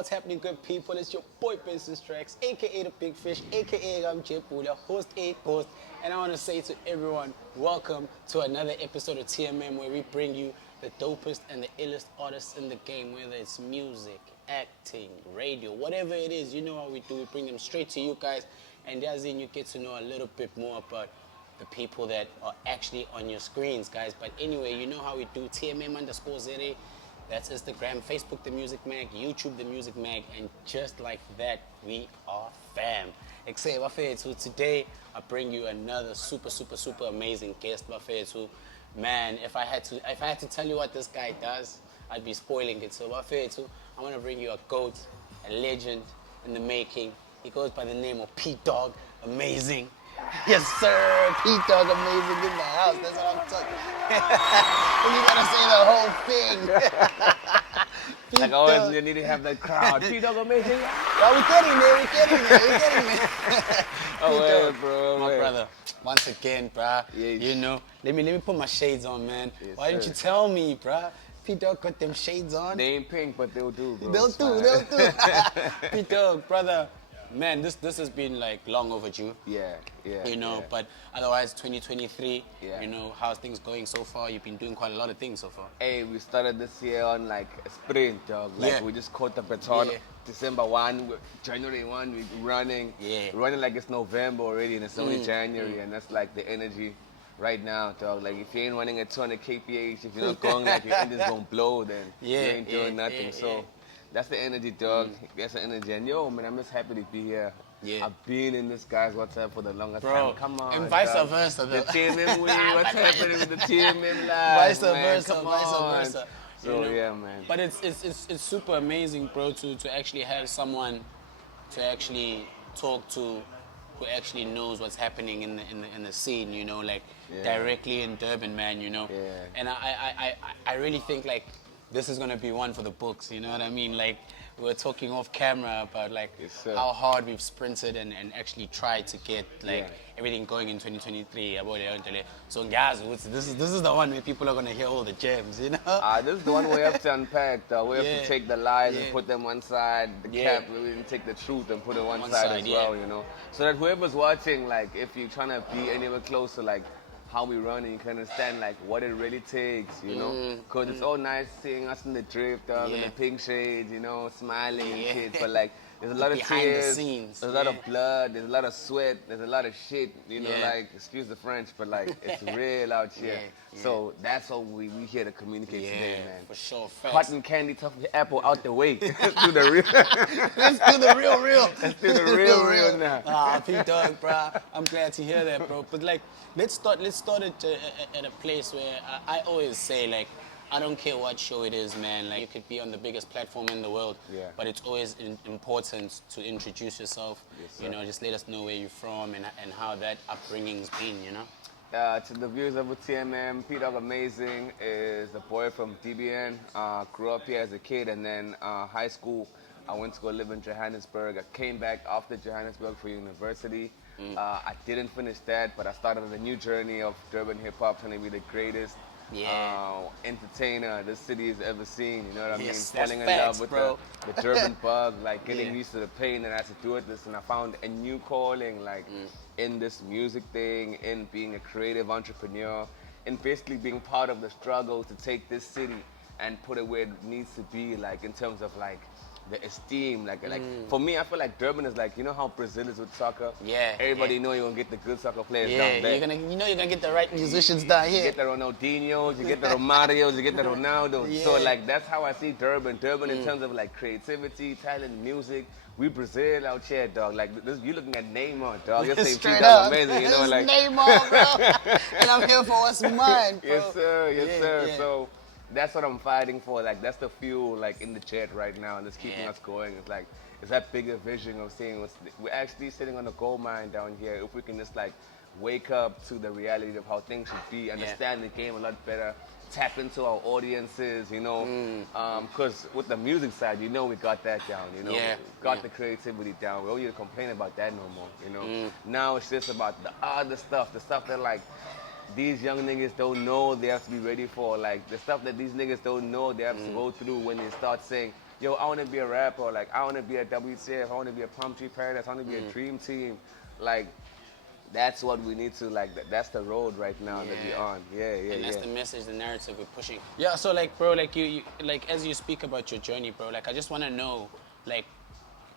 What's happening, good people? It's your boy Benson Straxx, aka the Big Fish, aka Ramjepula, host a ghost, and I want to say to everyone, welcome to another episode of TMM, where we bring you the dopest and the illest artists in the game, whether it's music, acting, radio, whatever it is. You know how we do. We bring them straight to you guys, and as in you get to know a little bit more about the people that are actually on your screens, guys. But anyway, you know how we do. TMM_ZA. That's Instagram, Facebook, The Music Mag, YouTube, The Music Mag, and just like that, we are fam. Except Bafethu, today I bring you another super amazing guest, Bafethu. Man, if I had to tell you what this guy does, I'd be spoiling it. So Bafethu, I want to bring you a GOAT, a legend in the making. He goes by the name of Pdogg Amazing. Yes, sir. Pdogg Amazing in the house. That's what I'm talking. You gotta say the whole thing. Like always, you need to have that crowd. Pdogg Amazing. Yeah, we're getting there. Oh, well, bro. My brother. Once again, bruh. Yes. You know, let me put my shades on, man. Yes, Why didn't you tell me, bruh? Pdogg got them shades on. They ain't pink, but they'll do, bro. They'll do. Pdogg, brother. Man, this has been like long overdue. Yeah. You know, but otherwise 2023, Yeah. you know, how's things going so far? You've been doing quite a lot of things so far. Hey, we started this year on like a sprint, dog. Like Yeah. we just caught the baton. Yeah. December 1, January 1, we're running. Yeah. Running like it's November already and it's only January, and that's like the energy right now, dog. Like if you ain't running at 200 kph, if you're not going like your engine's gonna blow, then you ain't doing nothing. So that's the energy, dog. That's the energy. And yo, man, I'm just happy to be here. Yeah. I've been in this guy's WhatsApp for the longest Bro, time. Come on. and vice dog. versa, The though. TMM way, what's happening with the TMM live? Vice man? versa, Come vice on. versa. So You know? yeah, man. But it's super amazing, bro, to actually have someone to actually talk to who actually knows what's happening in the scene, you know, like directly in Durban, man, you know. Yeah. And I really think like this is gonna be one for the books, you know what I mean? Like we were talking off camera about like Yes, sir. how hard we've sprinted and actually tried to get like Yeah. everything going in 2023. So guys, this is the one where people are gonna hear all the gems, you know? This is the one we have to unpack, though. We have Yeah. to take the lies Yeah. and put them one side, the Yeah. cap, we can take the truth and put it one One side, side, as yeah. well, you know? So that whoever's watching, like, if you're trying to be anywhere close to, like, how we run, and you can understand, like, what it really takes, you know? Because it's all nice seeing us in the drip, dog, in Yeah. the pink shades, you know, smiling and Yeah. shit, but, like, there's a lot of Behind the tears, scenes, there's a lot yeah. of blood, there's a lot of sweat, there's a lot of shit, you know, Yeah. like, excuse the French, but, like, it's real out here. Yeah. So that's what we here to communicate today, man. for sure. Facts. Cotton candy, tough apple out the way. Let's do the real. Let's do the real. Let's do the real now. Pdogg, bro. I'm glad to hear that, bro. But like, let's start at a place where I always say, like, I don't care what show it is, man. Like, you could be on the biggest platform in the world, but it's always important to introduce yourself. Yes, you sir. know, just let us know where you're from and how that upbringing's been, you know? To the viewers of the TMM, Pdogg Amazing is a boy from DBN. Grew up here as a kid, and then high school, I went to go live in Johannesburg. I came back after Johannesburg for university. I didn't finish that, but I started a new journey of Durban hip-hop, trying to be the greatest entertainer this city has ever seen. You know what I mean? Yes, that's Falling in facts, love with bro. the Durban bug, like getting Yeah. used to the pain that I had to do with this, and I found a new calling, like in this music thing, in being a creative entrepreneur, and basically being part of the struggle to take this city and put it where it needs to be, like in terms of like the esteem, like for me, I feel like Durban is like, you know how Brazil is with soccer. Yeah, Everybody yeah. know you're gonna get the good soccer players Yeah, down there. you're gonna get the right musicians down You here. get the Ronaldinhos, you get the Romarios, you get the Ronaldos. So Yeah. like that's how I see Durban. Durban in terms of like creativity, talent, music. We Brazil out here, dog. Like this, you looking at Neymar, dog. You're saying Straight Pdogg up. Amazing, you know, It's like Neymar, bro. And I'm here for what's mine, bro. yes sir, yes Yeah, sir. yeah. So that's what I'm fighting for. Like that's the fuel, like in the jet right now, and it's keeping Yeah. us going. It's like it's that bigger vision of seeing what's we're actually sitting on a gold mine down here. If we can just like wake up to the reality of how things should be, understand the game a lot better, tap into our audiences, you know, because with the music side, you know, we got that down, you know, Yeah, got the creativity down. We don't need to complain about that no more, you know. Now it's just about the other stuff, the stuff that like these young niggas don't know they have to be ready for, like the stuff that these niggas don't know they have to go through when they start saying, yo, I want to be a rapper, like I want to be a WTF, I want to be a Palm Tree Paradise, I want to be a Dream Team, like that's what we need to like. That's the road right now that we're on. Yeah, yeah, And that's yeah. the message, the narrative we're pushing. Yeah, so like, bro, like you like as you speak about your journey, bro, like I just want to know, like,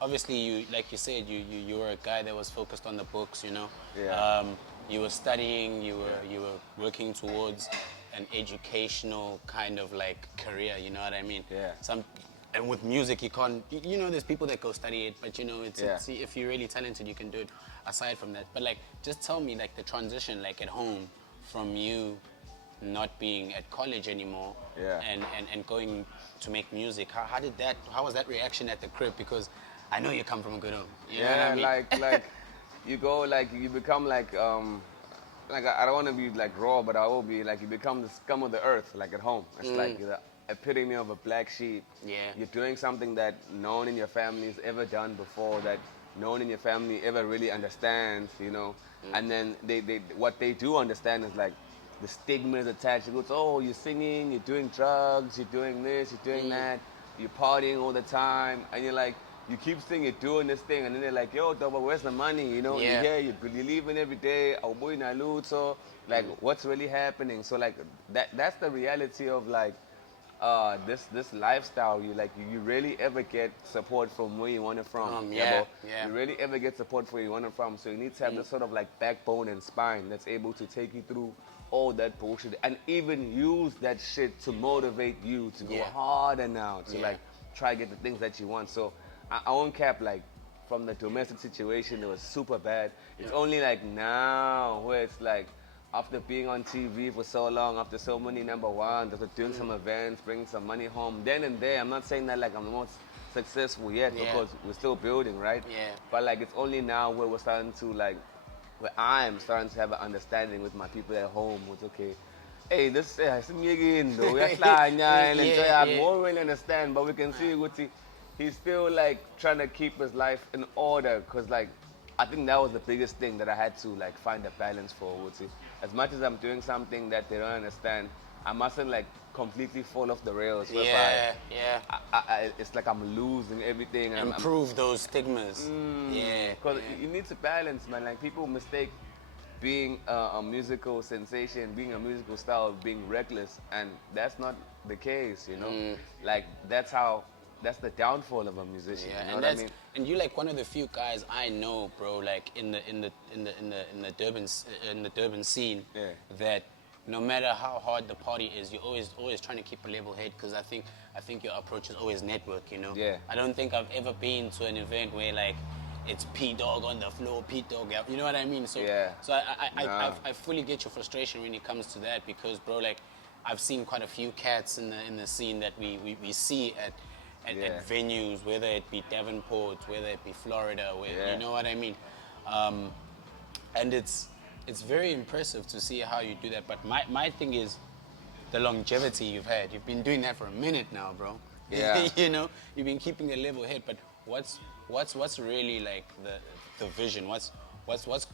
obviously you, like you said, you were a guy that was focused on the books, you know. Yeah. You were studying, you Yeah. were working towards an educational kind of like career, you know what I mean? Yeah. And with music, you can't, you know, there's people that go study it, but you know, it's if you're really talented, you can do it aside from that. But like, just tell me like the transition, like at home, from you not being at college anymore Yeah. and going to make music. How was that reaction at the crib? Because I know you come from a good home. You know what I mean? like you go like you become like I don't want to be like raw, but I will be like you become the scum of the earth, like at home. It's like you're the epitome of a black sheep. Yeah. You're doing something that no one in your family has ever done before, that no one in your family ever really understands, you know. And then they what they do understand is like the stigma is attached. It goes, oh, you're singing, you're doing drugs, you're doing this, you're doing that, you're partying all the time, and you're like, you keep saying you're doing this thing, and then they're like, yo, but where's the money? You know, Yeah. you're here, you're leaving every day, like, what's really happening? So like, that's the reality of like, this lifestyle. You really ever get support from where you want it from. Yeah. You really ever get support from where you want it from. So you need to have this sort of like backbone and spine that's able to take you through all that bullshit and even use that shit to motivate you to go harder now, to like try to get the things that you want. So I won't cap, like from the domestic situation, it was super bad. It's only like now where it's like, after being on TV for so long, after so many number ones, after doing some events, bringing some money home, then and there, I'm not saying that like I'm the most successful yet because we're still building, right? Yeah. But like it's only now where we're starting to like, where I'm starting to have an understanding with my people at home. It's okay. Hey, this is me again though. We won't really understand, but we can see Guti. He's still like trying to keep his life in order, cause like I think that was the biggest thing that I had to like find a balance for, Guti. As much as I'm doing something that they don't understand, I mustn't like completely fall off the rails. It's like I'm losing everything. And Improve those stigmas. Because you need to balance, man. Like people mistake being a musical sensation, being a musical style, being reckless, and that's not the case, you know. Like that's the downfall of a musician. Yeah, you know and what I mean? and you like one of the few guys I know, bro. Like in the Durban scene, that no matter how hard the party is, you're always trying to keep a level head. Because I think your approach is always network. You know. Yeah. I don't think I've ever been to an event where like it's Pdogg on the floor, Pdogg out. You know what I mean? So I fully get your frustration when it comes to that, because bro, like I've seen quite a few cats in the scene that we see at venues, whether it be Davenport, whether it be Florida, you know what I mean? And it's very impressive to see how you do that. But my thing is the longevity you've had. You've been doing that for a minute now, bro. Yeah. You know, you've been keeping a level head. But what's really like the vision? What's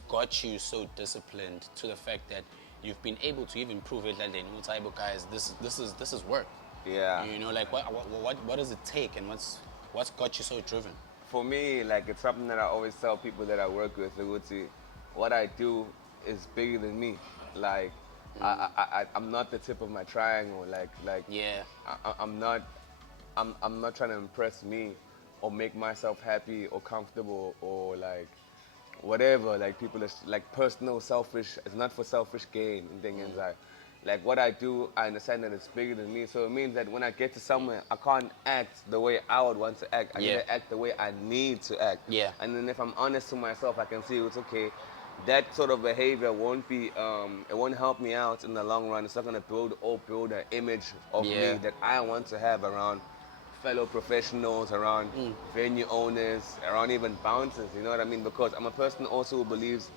got you so disciplined to the fact that you've been able to even prove it that guys, this is work. Yeah. You know, like what does it take, and what's got you so driven? For me, like it's something that I always tell people that I work with. What I do is bigger than me. Like I'm not the tip of my triangle. I'm not trying to impress me or make myself happy or comfortable or like whatever. Like people are like personal, selfish. It's not for selfish gain and things like what I do, I understand that it's bigger than me. So it means that when I get to somewhere, I can't act the way I would want to act. I need to act the way I need to act. Yeah. And then if I'm honest to myself, I can see it's okay. That sort of behavior won't be, it won't help me out in the long run. It's not gonna build an image of me that I want to have around fellow professionals, around venue owners, around even bouncers. You know what I mean? Because I'm a person also who believes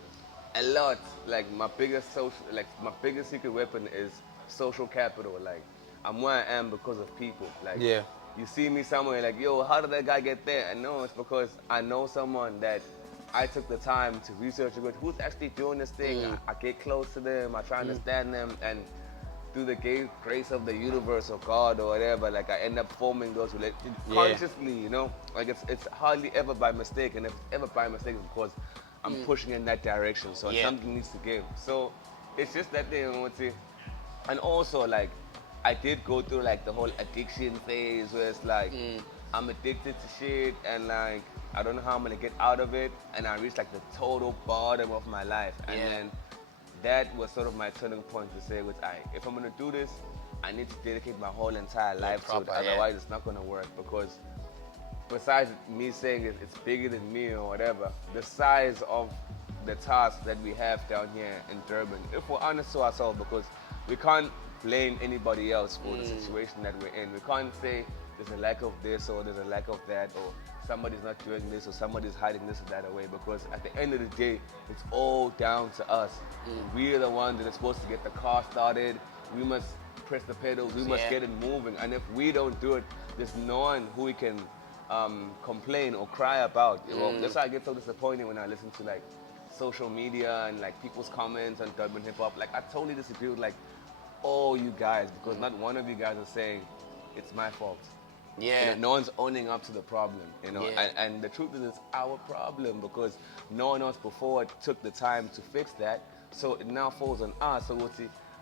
a lot. Like my biggest secret weapon is social capital. Like I'm where I am because of people. Like you see me somewhere, like yo, how did that guy get there? And no, it's because I know someone that I took the time to research who's actually doing this thing. I get close to them. I try to understand them, and through the grace of the universe or God or whatever, like I end up forming those relationships consciously, you know? Like it's hardly ever by mistake, and if it's ever by mistake, it's because I'm pushing in that direction, so something needs to give. So it's just that thing, what's it? And also, like, I did go through like the whole addiction phase where it's like I'm addicted to shit and like I don't know how I'm gonna get out of it, and I reached like the total bottom of my life, and then that was sort of my turning point to say, if I'm gonna do this, I need to dedicate my whole entire life to it. Otherwise, it's not gonna work, because besides me saying it's bigger than me or whatever, the size of the task that we have down here in Durban, if we're honest to ourselves, because we can't blame anybody else for the situation that we're in. We can't say there's a lack of this or there's a lack of that, or somebody's not doing this or somebody's hiding this or that away, because at the end of the day, it's all down to us. We're the ones that are supposed to get the car started. We must press the pedals, we must get it moving, and if we don't do it, there's no one who we can complain or cry about. Well, that's why I get so disappointed when I listen to like social media and like people's comments on Durban hip hop. Like I totally disagree with like all you guys, because not one of you guys are saying it's my fault. Yeah. You know, no one's owning up to the problem, you know. And the truth is, it's our problem, because no one else before took the time to fix that. So it now falls on us. So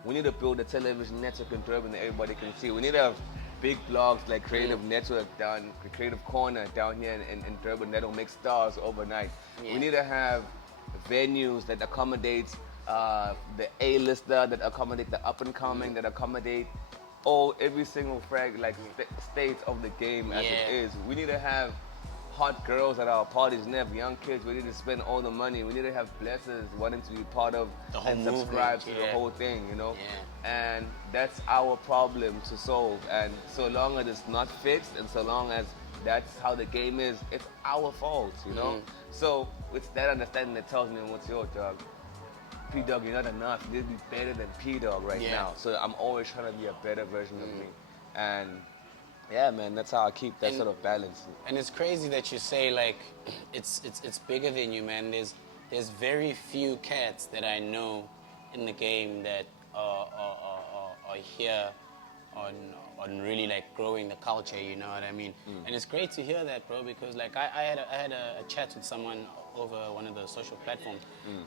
we need to build a television network in Durban that everybody can see. We need to have big blogs like Creative Network down, Creative Corner down here in Durban that'll make stars overnight. We need to have venues that accommodate the A-lister, that accommodate the up-and-coming, that accommodate every single state of the game as it is. We need to have hot girls at our parties. We need to have young kids. We need to spend all the money. We need to have blessers wanting to be part of and subscribe to the whole thing, you know? And that's our problem to solve. And so long as it's not fixed, and so long as that's how the game is, it's our fault, you know? So it's that understanding that tells me, what's your job? Pdogg, you're not enough. You need to be better than Pdogg right now. So I'm always trying to be a better version of me. And yeah, man, that's how I keep that sort of balance. And it's crazy that you say like it's bigger than you, man. There's very few cats that I know in the game that are here on really like growing the culture, you know what I mean? And it's great to hear that, bro, because like I had a chat with someone over one of the social platforms,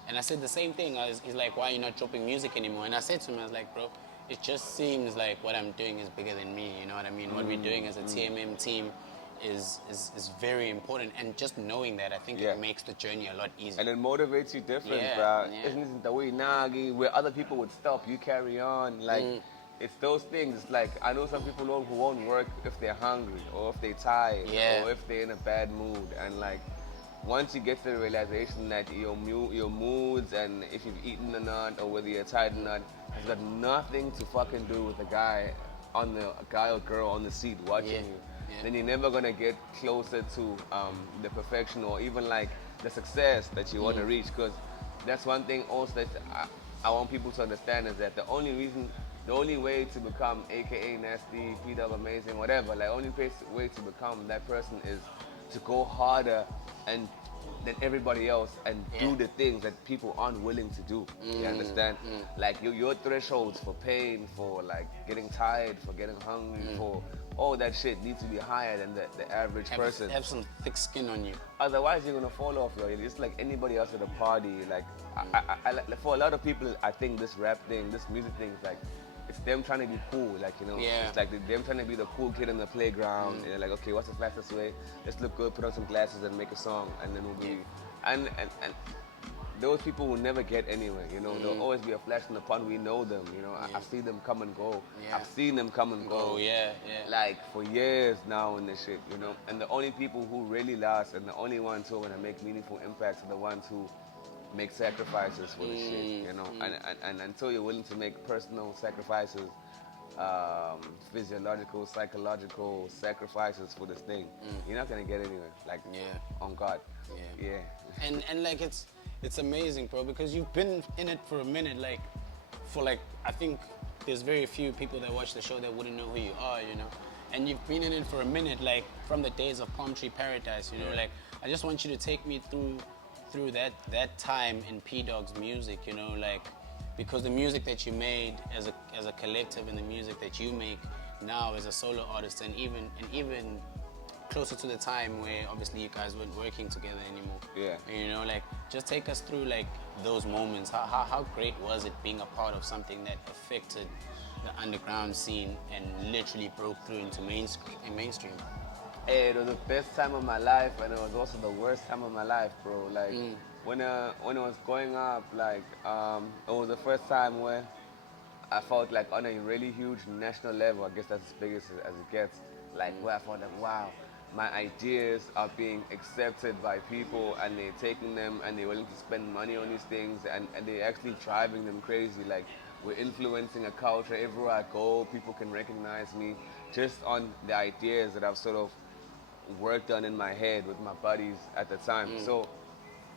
and I said the same thing. He's like, why are you not dropping music anymore? And I said to him, I was like, bro, it just seems like what I'm doing is bigger than me, you know what I mean? What we're doing as a TMM team is very important, and just knowing that, I think it makes the journey a lot easier. And it motivates you different, bro. Isn't the way nagi, where other people would stop, you carry on, like it's those things. It's like, I know some people who won't work if they're hungry, or if they're tired, or if they're in a bad mood, and like once you get to the realization that your moods and if you've eaten or not, or whether you're tired or not, has got nothing to fucking do with the guy or girl on the seat watching you, then you're never gonna get closer to the perfection or even like the success that you want to reach. Because that's one thing also that I want people to understand, is that the only way to become AKA Nasty, Pdogg Amazing, whatever, like only way to become that person is to go harder and than everybody else and do the things that people aren't willing to do. You understand? Like your thresholds for pain, for like getting tired, for getting hungry, for all that shit needs to be higher than the average person. Have some thick skin on you. Otherwise, you're gonna fall off, yo. You're just like anybody else at a party. Like, for a lot of people, I think this rap thing, this music thing is like, it's them trying to be cool, like, you know, it's like them trying to be the cool kid in the playground. And they're like, okay, what's the fastest way? Let's look good, put on some glasses and make a song, and then we'll be. And those people will never get anywhere, you know. There'll always be a flash in the pan. We know them, you know. I see them come and go. I've seen them come and go. Like for years now in this shit, you know. And the only people who really last and the only ones who are gonna make meaningful impacts are the ones who make sacrifices for the shit, you know. And until you're willing to make personal sacrifices, physiological, psychological sacrifices for this thing, you're not gonna get anywhere. Like, on God. And like it's amazing, bro, because you've been in it for a minute. Like, I think there's very few people that watch the show that wouldn't know who you are, you know. And you've been in it for a minute, like from the days of Palm Tree Paradise, you know. Like, I just want you to take me through that time in Pdogg's music, you know, like because the music that you made as a collective and the music that you make now as a solo artist, and even closer to the time where obviously you guys weren't working together anymore. Yeah. You know, like, just take us through like those moments. How great was it being a part of something that affected the underground scene and literally broke through into mainstream? Hey, it was the best time of my life, and it was also the worst time of my life, bro. Like when it was going up, like it was the first time when I felt like on a really huge national level. I guess that's as big as it gets. Like where I felt like, wow, my ideas are being accepted by people, and they're taking them, and they're willing to spend money on these things, and they're actually driving them crazy. Like, we're influencing a culture. Everywhere I go, people can recognize me just on the ideas that I've sort of worked on in my head with my buddies at the time. So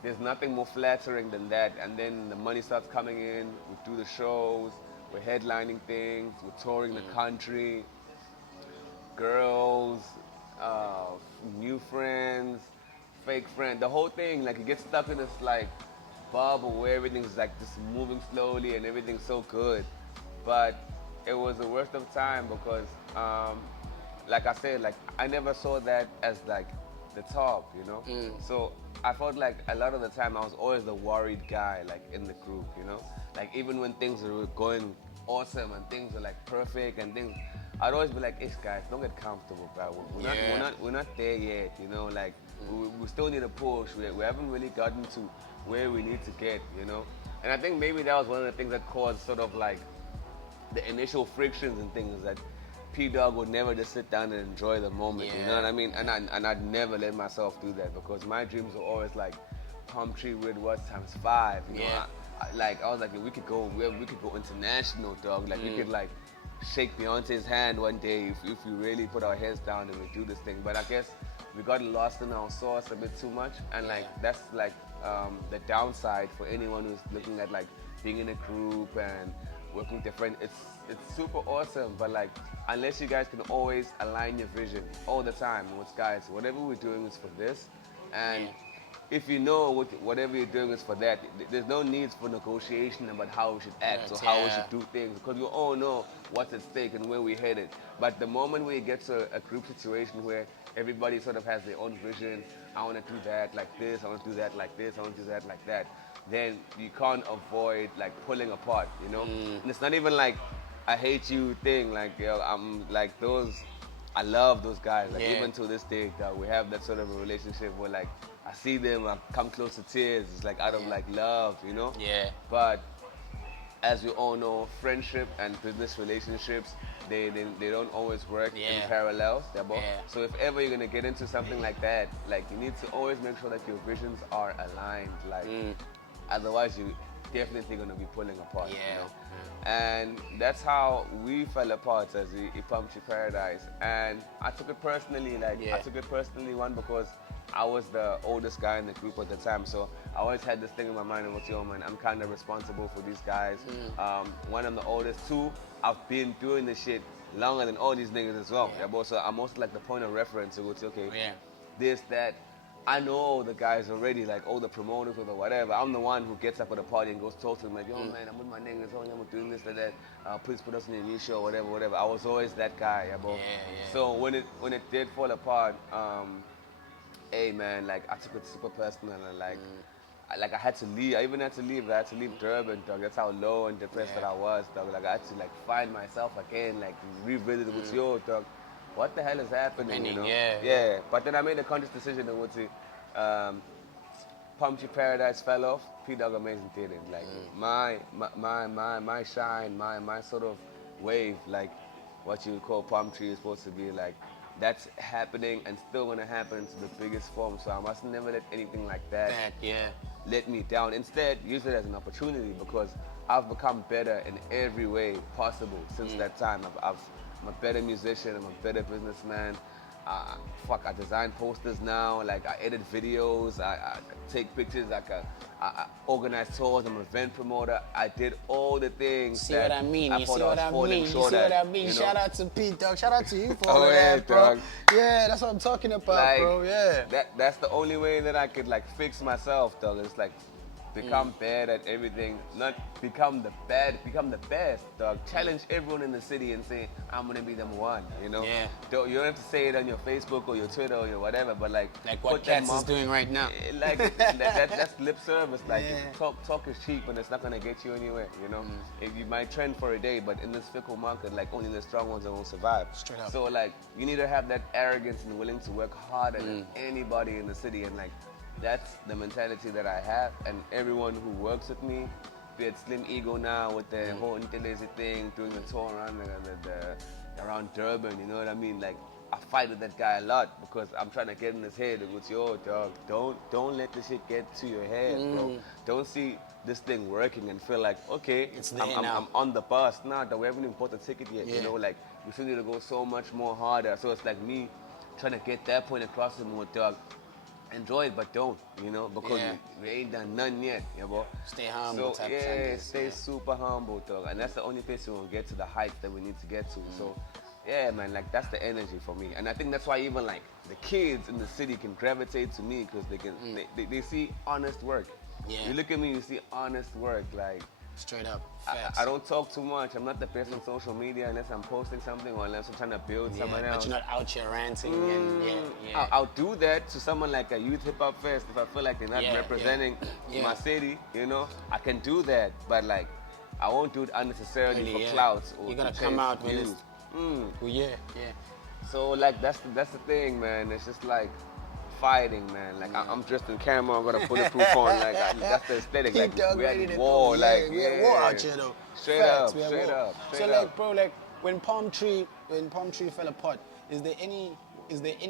there's nothing more flattering than that. And then the money starts coming in, we do the shows, we're headlining things, we're touring the country, girls, new friends, fake friends, the whole thing. Like, you get stuck in this like bubble where everything's like just moving slowly and everything's so good. But it was the worst of time because like I said, like, I never saw that as like the top, you know? So I felt like a lot of the time I was always the worried guy, like, in the group, you know? Like, even when things were going awesome and things were like perfect and things, I'd always be like, guys, don't get comfortable, bro. We're not there yet, you know? Like, we still need a push. We haven't really gotten to where we need to get, you know? And I think maybe that was one of the things that caused sort of like the initial frictions and things, that Pdogg would never just sit down and enjoy the moment, you know what I mean? And I'd never let myself do that, because my dreams were always like palm tree with what times 5, you know? I was like, we could go international, dog. Like, we could like shake Beyonce's hand one day if we really put our heads down and we do this thing. But I guess we got lost in our sauce a bit too much, and like that's like the downside for anyone who's looking at like being in a group and working with your friend. It's super awesome, but like, unless you guys can always align your vision all the time with guys, whatever we're doing is for this, and if you know whatever you're doing is for that, there's no need for negotiation about how we should act or how we should do things, because we all know what's at stake and where we're headed. But the moment we get to a group situation where everybody sort of has their own vision, I want to do that like this, I want to do that like this, I want to do that like that, then you can't avoid like pulling apart, you know? And it's not even like I hate you thing, like, yo, I'm like I love those guys. Like, even to this day, we have that sort of a relationship where like I see them, I come close to tears. It's like out of like love, you know? Yeah. But as we all know, friendship and business relationships, they don't always work in parallel. So if ever you're gonna get into something like that, like, you need to always make sure that your visions are aligned. Like, otherwise you definitely gonna be pulling apart. You know? And that's how we fell apart as a Pumpty Paradise. And I took it personally. Like, I took it personally, one, because I was the oldest guy in the group at the time, so I always had this thing in my mind of, yo, man, I'm kind of responsible for these guys. One, I'm the oldest. Two, I've been doing this shit longer than all these niggas as well. So I'm also like the point of reference. So it's okay, this, that. I know all the guys already, like all the promoters or the whatever. I'm the one who gets up at a party and goes talk to them, like, yo, man, I'm with my niggas, I'm doing this, that. Please put us in a new show, whatever. I was always that guy, So when it did fall apart, hey, man, like, I took it super personal, and like, I had to leave. I even had to leave. I had to leave Durban, dog. That's how low and depressed that I was, dog. Like, I had to like find myself again, like revisit with yo, dog. What the hell is happening, you know? Yeah. But then I made a conscious decision to Pumpty Paradise fell off. Pdogg Amazing didn't. Like, my shine, my sort of wave, like what you would call palm tree, is supposed to be like, that's happening and still gonna happen to the biggest form. So I must never let anything like that let me down. Instead, use it as an opportunity, because I've become better in every way possible since that time. I'm a better musician, I'm a better businessman. I design posters now, like, I edit videos, I take pictures, I organize tours, I'm an event promoter. I did all the things. See what I mean? You see what I mean? You see what I mean? Shout out to Pdogg. Shout out to you for all of that, bro. Dog. Yeah, that's what I'm talking about, like, bro. Yeah. That's the only way that I could like fix myself, dog. It's like become bad at everything, not become the best, dog. Challenge everyone in the city and say, I'm gonna be number one, you know? Yeah. You don't have to say it on your Facebook or your Twitter or your whatever, but like what put that Cats is doing right now. Like that's lip service. Like talk is cheap and it's not gonna get you anywhere, you know? If you might trend for a day, but in this fickle market, like only the strong ones will survive. Straight up. So like you need to have that arrogance and willing to work harder than anybody in the city, and like that's the mentality that I have, and everyone who works with me, be it Slim Ego now with the whole Interlazy thing, doing the tour around around Durban, you know what I mean? Like I fight with that guy a lot because I'm trying to get in his head. It was, yo, dog, don't let this shit get to your head, bro. Don't see this thing working and feel like, okay, It's there now. I'm on the bus. Nah, dog, we haven't even bought the ticket yet. You know, like we still need to go so much more harder. So it's like me trying to get that point across to him with, dog. Enjoy it, but don't, you know, because we ain't done none yet, you know. Stay humble. So stay super humble, dog, and that's the only place we will get to the height that we need to get to. So, yeah, man, like that's the energy for me, and I think that's why even like the kids in the city can gravitate to me because they can they see honest work. Yeah. You look at me, you see honest work, like. Straight up. I don't talk too much. I'm not the best on social media unless I'm posting something or unless I'm trying to build someone else. But you're not out here ranting and I'll do that to someone like a youth hip hop fest if I feel like they're not representing my city. You know, I can do that, but like I won't do it unnecessarily for clouts or you're gonna to come out views. with it. So like that's the thing, man. It's just like fighting, man. Like I'm dressed in camo, I'm gonna bulletproof on. Like that's the aesthetic. Like we at war. Like we at war out here though. Straight up. So like, bro, like when Palm Tree fell apart, is there any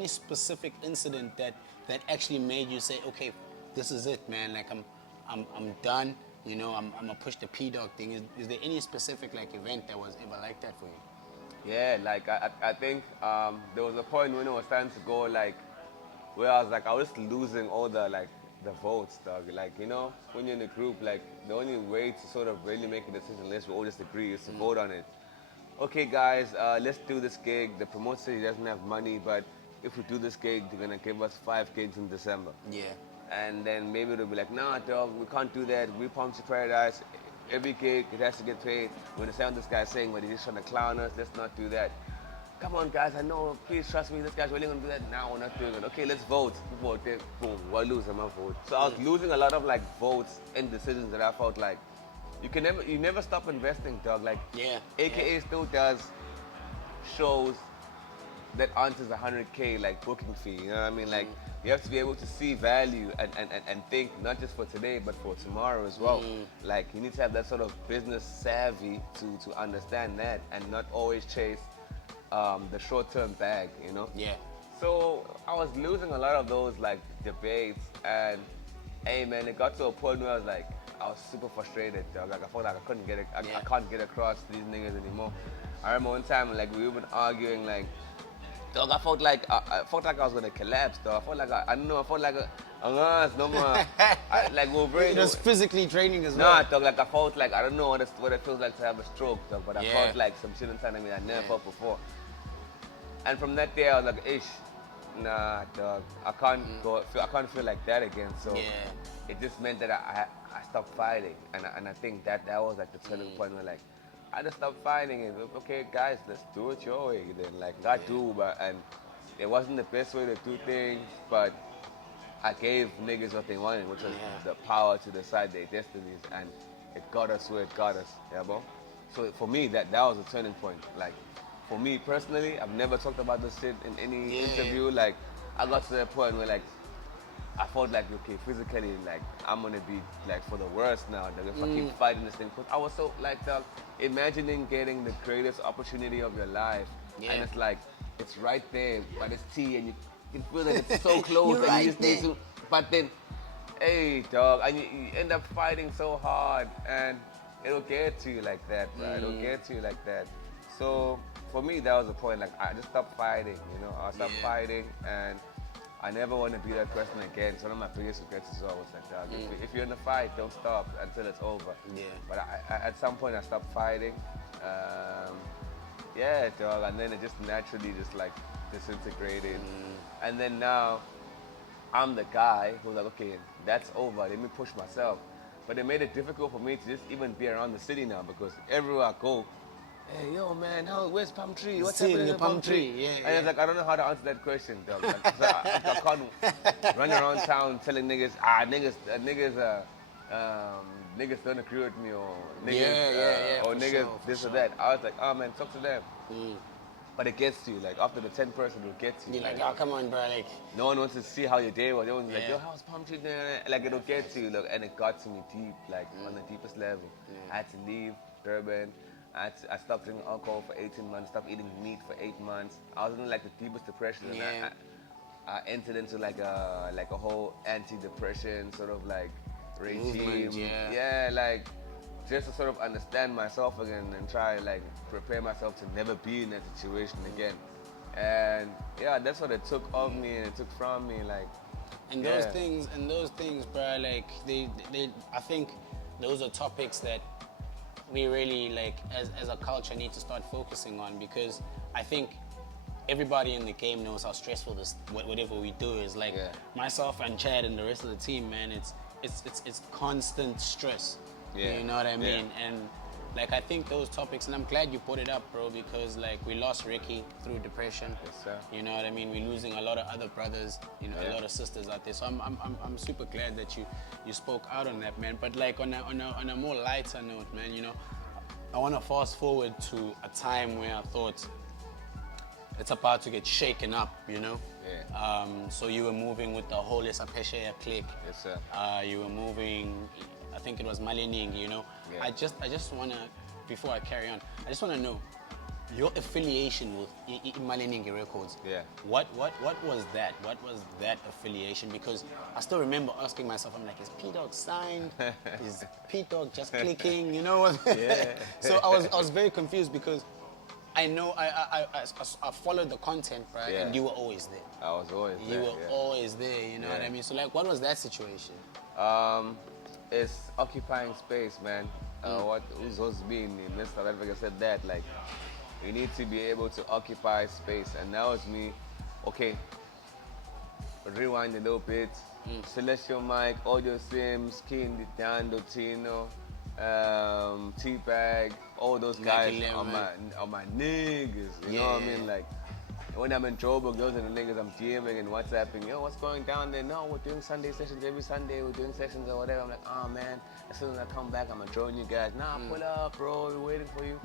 specific incident that actually made you say, okay, this is it, man? Like I'm done. You know, I'm gonna push the Pdogg thing. Is there any specific like event that was ever like that for you? Yeah, like I think there was a point when it was starting to go like. Where I was losing all the votes, dog. Like, you know, when you're in a group, like the only way to sort of really make a decision unless we all just agree is to vote on it. Okay, guys, let's do this gig. The promoter says he doesn't have money, but if we do this gig, they're gonna give us 5 gigs in December. Yeah. And then maybe they'll be like, nah, dog, we can't do that. We Palm to Paradise. Every gig, it has to get paid. We understand what this guy's saying, but he's just trying to clown us. Let's not do that. Come on, guys, I know, please trust me, this guy's really gonna do that. Now we're not doing it. Okay, let's vote. We voted, boom, we're losing my vote. So I was losing a lot of like votes and decisions that I felt like you never stop investing, dog. Like, AKA still does shows that aren't as 100K like booking fee, you know what I mean? Like, you have to be able to see value and think not just for today, but for tomorrow as well. Like, you need to have that sort of business savvy to understand that and not always chase the short-term bag, you know? Yeah. So I was losing a lot of those like debates, and hey man, it got to a point where I was super frustrated, dog. Like I felt like I couldn't get it, I can't get across to these niggas anymore. I remember one time like we were arguing, like, dog, I felt like I was gonna collapse, dog. I felt like I don't know, I felt like no more. Like we're very. It was physically draining as well. Nah, dog. Like I felt like I don't know what it feels like to have a stroke, dog. But I felt like some shit inside of me that I never felt before. And from that day, I was like, ish, nah, dog. I can't feel like that again. So it just meant that I stopped fighting, and I think that was like the turning point where like I just stopped fighting and okay, guys, let's do it your way then. Like I do, and it wasn't the best way to do things, but I gave niggas what they wanted, which was the power to decide their destinies, and it got us where it got us, yeah, bro. So for me, that was a turning point. Like, for me personally, I've never talked about this shit in any interview. Like, I got to that point where like I felt like, okay, physically, like I'm gonna be like for the worst now. Like, if I keep fighting this thing, because I was so like, imagining getting the greatest opportunity of your life, and it's like it's right there, but it's tea, and you can feel that it's so close, and you just need to. But then, hey, dog, and you end up fighting so hard, and it'll get to you like that, bro. It'll get to you like that. So for me, that was the point. Like I just stopped fighting, you know. I stopped fighting, and I never want to be that person again. It's one of my biggest regrets is always like, dog, if you're in a fight, don't stop until it's over. Yeah. But at some point, I stopped fighting. Yeah, dog, and then it just naturally just like disintegrated. And then now, I'm the guy who's like, okay, that's over. Let me push myself. But it made it difficult for me to just even be around the city now because everywhere I go, hey, yo, man, where's Palm Tree? What's See, happening the in Palm palm Tree? tree, yeah, And yeah. it's like, I don't know how to answer that question, dog. Like, so I can't run around town telling niggas, niggas don't agree with me, or niggas, or for niggas sure, for this or sure. that. I was like, oh, man, talk to them. But it gets to you, like, after the 10th person, it gets to you. You're like, oh, come on, bro. Like, No one wants to see how your day was. Everyone's like, Yeah. yo, how's Palm Tree doing? Like, it'll get to you. Look, and it got to me deep, like, on the deepest level. I had to leave Durban. I stopped drinking alcohol for 18 months, stopped eating meat for 8 months. I was in, like, the deepest depression. And Yeah. I entered into, like a whole anti-depression sort of, like, regime. Movement, yeah. Yeah, like, just to sort of understand myself again and try, like, prepare myself to never be in that situation again. And yeah, that's what it took of me and it took from me, like. and those things, bro, like they I think those are topics that we really, like, as a culture, need to start focusing on, because I think everybody in the game knows how stressful whatever we do is. Like, Yeah. myself and Chad and the rest of the team, man, it's constant stress. Yeah. You know what I Yeah. mean? And like, I think those topics, and I'm glad you brought it up, bro, because like we lost Ricky through depression. Yes, sir. You know what I mean? We're losing a lot of other brothers, you know, a Yeah. lot of sisters out there. So I'm super glad that you spoke out on that, man. But like on a more lighter note, man, you know, I want to fast forward to a time where I thought it's about to get shaken up, you know? Yeah. So you were moving with the whole Esapesheya clique. Yes, sir. You were moving, I think it was Malining, you know? Yeah. I just want to, before I carry on, I just want to know your affiliation with Malining Records. Yeah. What was that? What was that affiliation? Because I still remember asking myself, I'm like, is Pdogg signed? Is Pdogg just clicking? You know what? Yeah. So I was very confused, because I know I followed the content, right? Yeah. And you were always there. I was always You there. were yeah. always there, you know what I Yeah. mean? So like, what was that situation? It's occupying space, man. What who's been in South Africa said that, like, you need to be able to occupy space, and that was me. Okay, rewind a little bit. Celestial Mike, Audio Sims, King, Dando, Tino, T-Bag, all those guys Nike are my niggas. You know what I Yeah. mean? Like, when I'm in Joburg, those are the niggas I'm DMing and WhatsApping. Yo, what's going down there? No, we're doing Sunday sessions every Sunday. We're doing sessions or whatever. I'm like, oh man, as soon as I come back, I'm gonna join you guys. Nah, pull up, bro. We're waiting for you.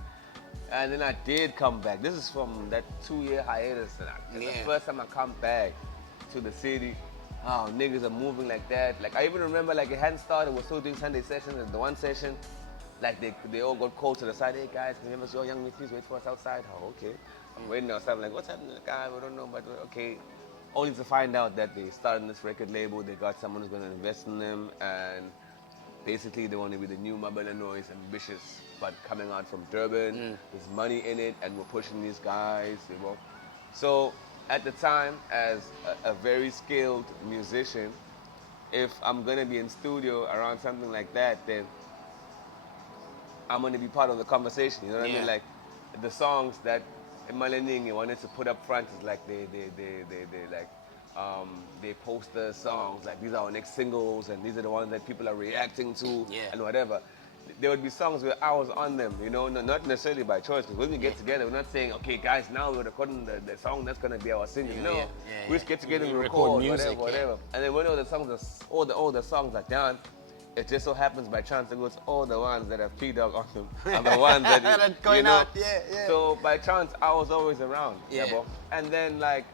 And then I did come back. This is from that 2-year hiatus. And Yeah. The first time I come back to the city, oh, niggas are moving like that. Like, I even remember, like, it hadn't started. We're still doing Sunday sessions. And the one session, like, they all got called to the side. Hey, guys, can you ever see your young please wait for us outside? Oh, okay. I'm waiting outside. I'm like, what's happening to the guy? We don't know, but okay. Only to find out that they started this record label. They got someone who's going to invest in them. And basically, they want to be the new Mabel Noise, ambitious, but coming out from Durban. There's money in it, and we're pushing these guys, you know. So at the time, as a very skilled musician, if I'm going to be in studio around something like that, then I'm going to be part of the conversation. You know what I Yeah. mean? Like, the songs that Maleningi wanted to put up front is like they post the songs, like, these are our next singles and these are the ones that people are reacting to. Yeah. And whatever. There would be songs where I was on them, you know, not necessarily by choice, because when we get together, we're not saying, okay, guys, now we're recording the song that's going to be our single. No, we just get together and We record music, whatever. And then when all the songs are done, it just so happens by chance it goes, all the ones that have Pdogg on them are the ones that, That's going you know. out, yeah. So by chance, I was always around. Yeah. Bro? And then, like,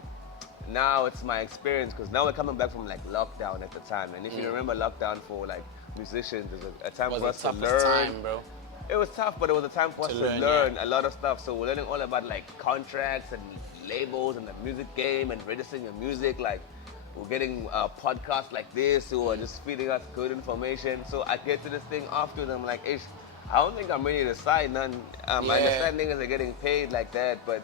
now it's my experience, because now we're coming back from, like, lockdown at the time. And if you remember lockdown for, like, musicians, there's a time It for was us the to toughest learn. time, bro. It was tough, but it was a time for us to learn a lot of stuff. So we're learning all about, like, contracts and labels and the music game and registering your music. Like, we're getting podcasts like this who are just feeding us good information. So I get to this thing afterwards, I'm like, ish, I don't think I'm ready to sign none. I understand niggas are getting paid like that, but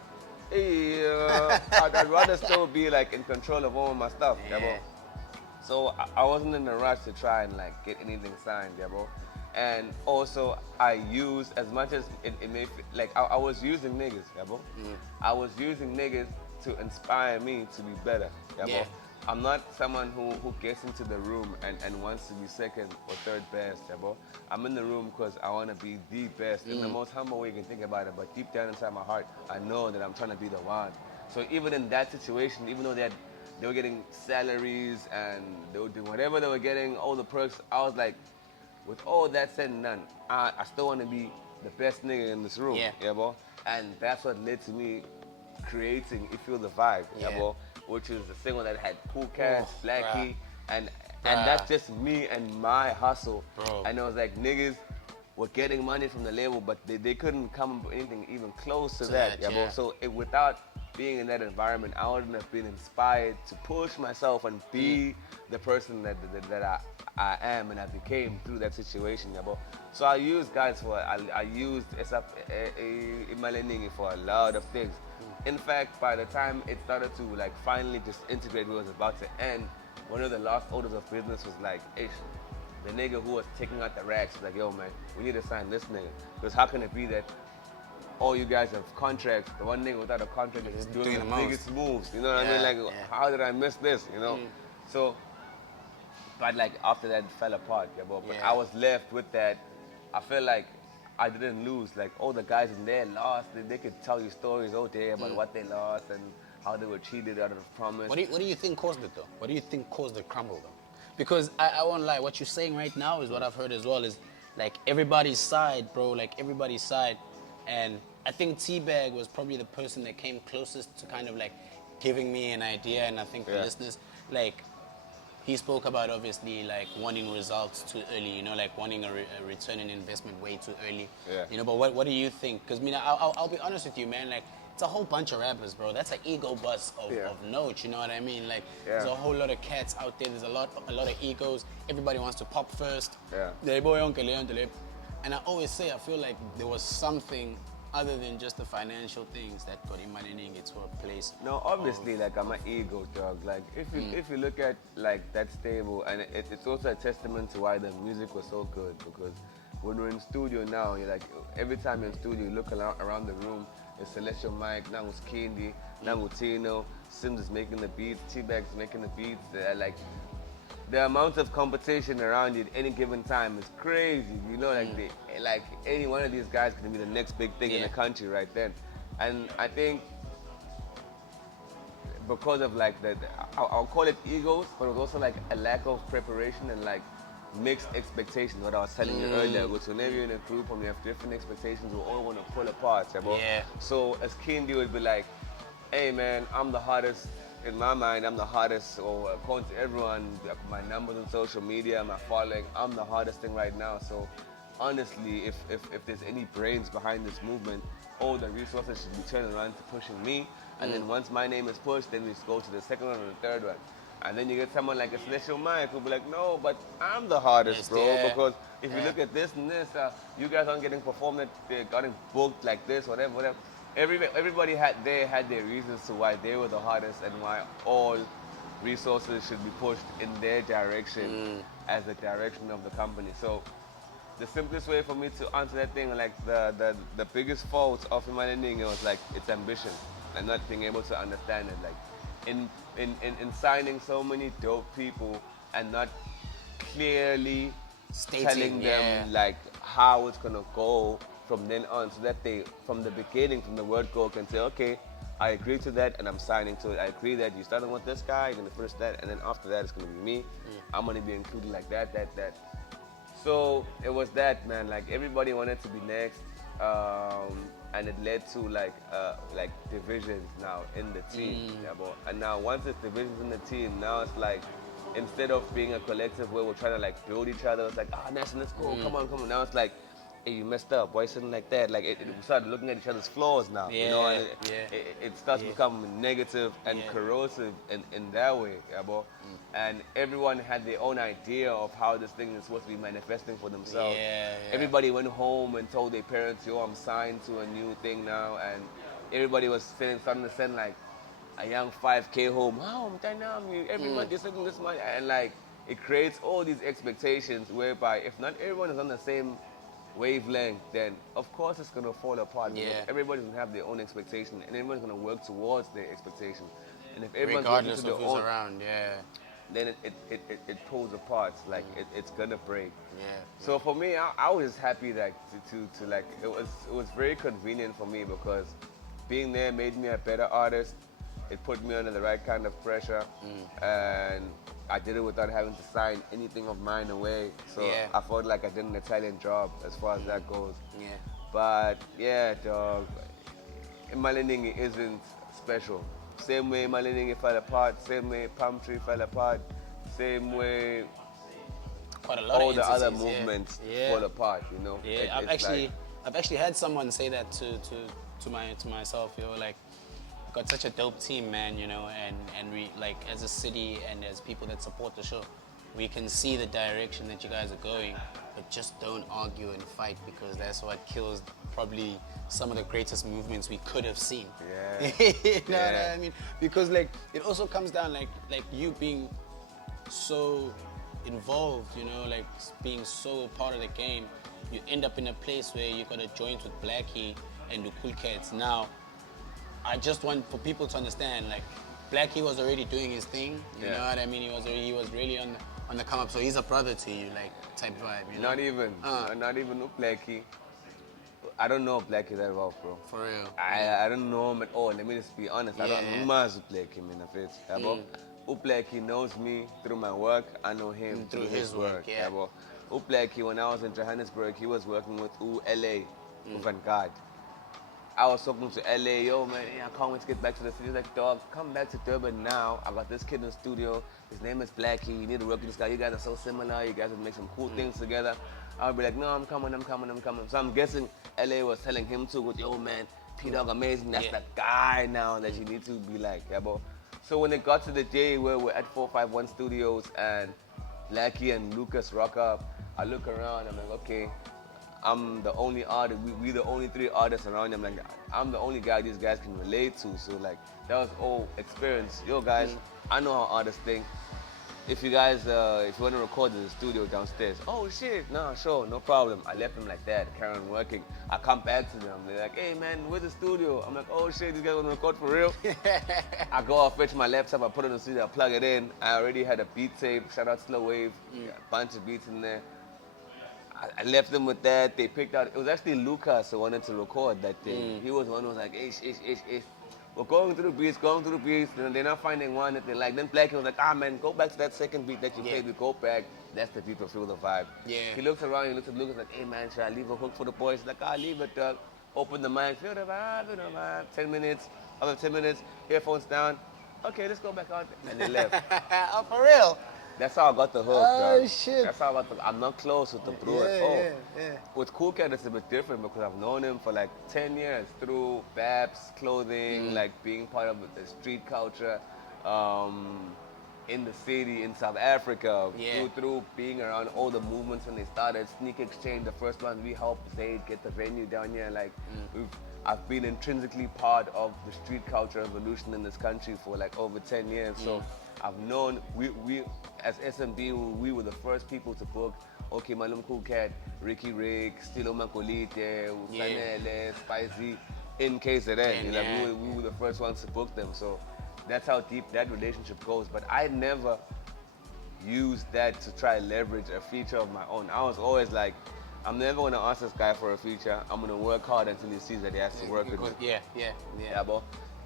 I'd rather still be, like, in control of all my stuff. Yeah. Bro. So I wasn't in a rush to try and, like, get anything signed, bro. And also, I use, as much as it may feel, like, I was using niggas, bro. I was using niggas to inspire me to be better, bro. Yeah. I'm not someone who gets into the room and wants to be second or third best, yeah, bro. I'm in the room because I want to be the best in the most humble way you can think about it. But deep down inside my heart, I know that I'm trying to be the one. So even in that situation, even though they were getting salaries and they were doing whatever they were getting, all the perks, I was like, with all that said and done, I still want to be the best nigga in this room, Yeah. bro. And that's what led to me creating "If Feel the Vibe," Yeah. bro, which is the single that had Cool Cats, Oh, Blackie, bruh. and Bruh. that's just me and my hustle. Bro. And it was like niggas were getting money from the label, but they couldn't come up with anything even close to that, bro. yeah. So without being in that environment, I wouldn't have been inspired to push myself and be the person that I am and I became through that situation, bro. So I used guys I used Imaleningi for a lot of things. In fact, by the time it started to like finally just integrate, where it was about to end, one of the last orders of business was like, ish, the nigga who was taking out the racks was like, yo man, we need to sign this nigga. Because how can it be that all you guys have contracts, the one nigga without a contract is doing the Doing the most. biggest moves, you know what I Yeah, mean? Like, yeah. how did I miss this, you know? So, but like after that it fell apart, but Yeah. I was left with that. I feel like I didn't lose. Like all the guys in there lost. They could tell you stories all day about what they lost and how they were cheated out of the promise. What do you think caused it though? What do you think caused the crumble though? Because I won't lie, what you're saying right now is what I've heard as well, is like everybody's side, bro, like everybody's side. And I think T-Bag was probably the person that came closest to kind of like giving me an idea. And I think the Yeah. listeners, like, he spoke about obviously like wanting results too early, you know, like wanting a return on investment way too early. Yeah. You know, but what do you think? Because I'll be honest with you, man. Like, it's a whole bunch of rappers, bro. That's an ego bust of note. You know what I mean? Like, there's a whole lot of cats out there. There's a lot of egos. Everybody wants to pop first. Yeah. And I always say, I feel like there was something other than just the financial things that got Imaleningi to a place. No, obviously, like I'm an ego dog. Like if you look at like that stable, and it's also a testament to why the music was so good. Because when we're in studio now, you're like every time you're in studio, you look around the room. It's Celestial Mike, Nangus Kindi, Nangu Tino, Sims is making the beats, T-Bag's making the beats. Like the amount of competition around you at any given time is crazy. You know, like any one of these guys can be the next big thing in the country right then. And I think because of like I'll call it egos, but it was also like a lack of preparation and like mixed expectations. What I was telling you earlier, which whenever you're in a group and you have different expectations, we all want to pull apart, bro. Yeah. So as Kindi would be like, hey man, I'm the hottest. In my mind, I'm the hottest, or according to everyone, my numbers on social media, my following, I'm the hottest thing right now. So honestly, if there's any brains behind this movement, all the resources should be turned around to pushing me. And then once my name is pushed, then we go to the second one or the third one. And then you get someone like a Celestial Mike who'll be like, no, but I'm the hardest, Yes, bro. yeah. Because if you look at this and this, you guys aren't getting performed, getting booked like this, whatever. Everybody had their reasons to why they were the hardest and why all resources should be pushed in their direction as the direction of the company. So the simplest way for me to answer that thing, like the biggest fault of Imaleningi was like its ambition and not being able to understand it. Like in signing so many dope people and not clearly Stating, telling them like how it's gonna go from then on, so that they from the beginning, from the word go, can say, okay, I agree to that and I'm signing to it. I agree that you started with this guy, you're gonna finish that, and then after that it's gonna be me. I'm gonna be included like that. So it was that, man. Like everybody wanted to be next, and it led to like divisions now in the team. And now once it's divisions in the team, now it's like instead of being a collective where we're trying to like build each other, it's like, oh, Nelson, let's go, come on. Now it's like, hey, you messed up, why something like that? Like we started looking at each other's flaws now, you know, and it starts becoming negative and corrosive in that way, bro. And everyone had their own idea of how this thing is supposed to be manifesting for themselves. Everybody went home and told their parents, yo, I'm signed to a new thing now, and everybody was starting to send like a young 5K home. Wow, every month you're sending this money, and like it creates all these expectations whereby if not everyone is on the same wavelength, then of course it's gonna fall apart. Because everybody's gonna have their own expectation, and everyone's gonna work towards their expectation. And if everyone's Regardless working of to who's their own, around, yeah. then it pulls apart. Like it's gonna break. Yeah. So for me, I was just happy that to like it was very convenient for me because being there made me a better artist. It put me under the right kind of pressure, and I did it without having to sign anything of mine away. So Yeah. I felt like I did an Italian job as far as that goes. Yeah. But yeah, dog, Maliningi isn't special. Same way Maliningi fell apart, same way Palm Tree fell apart, same way Quite a lot all of the other entities, movements yeah. fall apart, you know? Yeah, It's like, I've actually had someone say that to myself, like, got such a dope team, man, and we, like, as a city and as people that support the show, we can see the direction that you guys are going, but just don't argue and fight, because that's what kills probably some of the greatest movements we could have seen. Yeah. You know what Yeah. I mean? Because, like, it also comes down, like you being so involved, like being so part of the game, you end up in a place where you got to joint with Blackie and the Cool Cats. Now, I just want for people to understand, like, Blackie was already doing his thing, you Yeah. know what I mean? He was really on the come up, so he's a brother to you, like, type vibe, you know? not even Blackie. I don't know Blackie that well, bro. For real. I don't know him at all. Let me just be honest. I don't Yeah. know much Blackie, man. Blackie knows me through my work. I know him through his work. yeah. Blackie, when I was in Johannesburg, he was working with LA, Van God. I was talking to LA, yo man, I can't wait to get back to the city. He's like, dog, come back to Durban now. I got this kid in the studio. His name is Blackie. You need to work with this guy. You guys are so similar. You guys would make some cool things together. I'll be like, no, I'm coming. So I'm guessing LA was telling him too, with, yo man, Pdogg Amazing. That's the guy now that you need to be like, yeah, bro. So when it got to the day where we're at 451 Studios and Blackie and Lucas rock up, I look around, I'm like, okay, I'm the only artist, we the only three artists around him. Like, I'm the only guy these guys can relate to. So like, that was all experience. Yo guys, I know how artists think. If you guys, if you want to record in the studio downstairs, oh shit, no, sure, no problem. I left them like that, carry on working. I come back to them, they're like, hey man, where's the studio? I'm like, oh shit, these guys want to record for real? I go off, fetch my laptop, I put it in the studio, I plug it in. I already had a beat tape, shout out Slow Wave, a bunch of beats in there. I left them with that. They picked out. It was actually Lucas who wanted to record that day. He was the one who was like, ish. We're going through the beats. And they're not finding one that they like. Then Blackie was like, man, go back to that second beat that you played. We go back. That's the beat to feel the vibe. Yeah. He looks around. He looks at Lucas like, hey man, should I leave a hook for the boys? He's like, I'll leave it. Open the mic. Feel the vibe. 10 minutes. After 10 minutes, earphones down. Okay, let's go back out. And they left. Oh, for real? That's how I got the hook, Oh, dog. shit. That's how I got the. I'm not close with the bro at all. Yeah. With Cool Cat, it's a bit different because I've known him for like 10 years through Babs, clothing, like being part of the street culture in the city, in South Africa, through being around all the movements when they started. Sneak Exchange, the first one, we helped Zayd get the venue down here. Like, I've been intrinsically part of the street culture evolution in this country for like over 10 years. So I've known, we as SMB, we were the first people to book Okay Malum Cool Cat, Ricky Rick, Stilo Mankolite, Ufanele, Spicy, in KZN. We were the first ones to book them. So that's how deep that relationship goes. But I never used that to try to leverage a feature of my own. I was always like, I'm never gonna ask this guy for a feature. I'm gonna work hard until he sees that he has to work with me. Yeah, but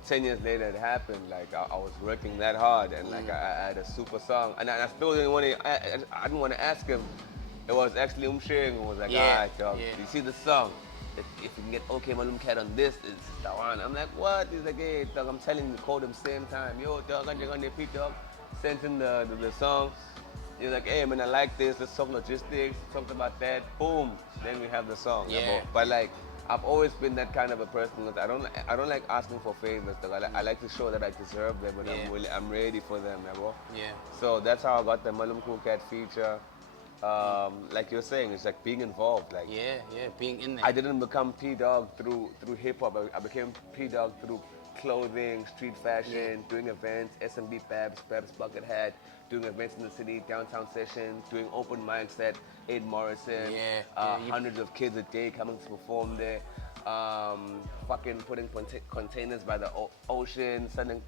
10 years later it happened. Like I was working that hard, and like I had a super song, and I still didn't want to. I didn't want to ask him. It was actually sharing who was like, alright, dog, you see the song? If you can get Okay Malum Cat on this, it's the one. I'm like, what? He's like, hey, dog, I'm telling you, call them same time. Yo, dog, I'm on the Pete, dog. Sent him the song. He's like, hey man, I like this. Let's talk logistics. Talked about that. Boom. Then we have the song. But like, I've always been that kind of a person. I don't like asking for favors. I like to show that I deserve them, but I'm ready for them. So that's how I got the Malum Cool Cat feature. Like you're saying, it's like being involved. Like being in there. I didn't become Pdogg through hip hop. I became Pdogg through clothing, street fashion, doing events, SMB Babs Bucket Hat, doing events in the city, downtown sessions, doing open mics at 8 Morrison, hundreds of kids a day coming to perform there, fucking putting containers by the ocean, sending.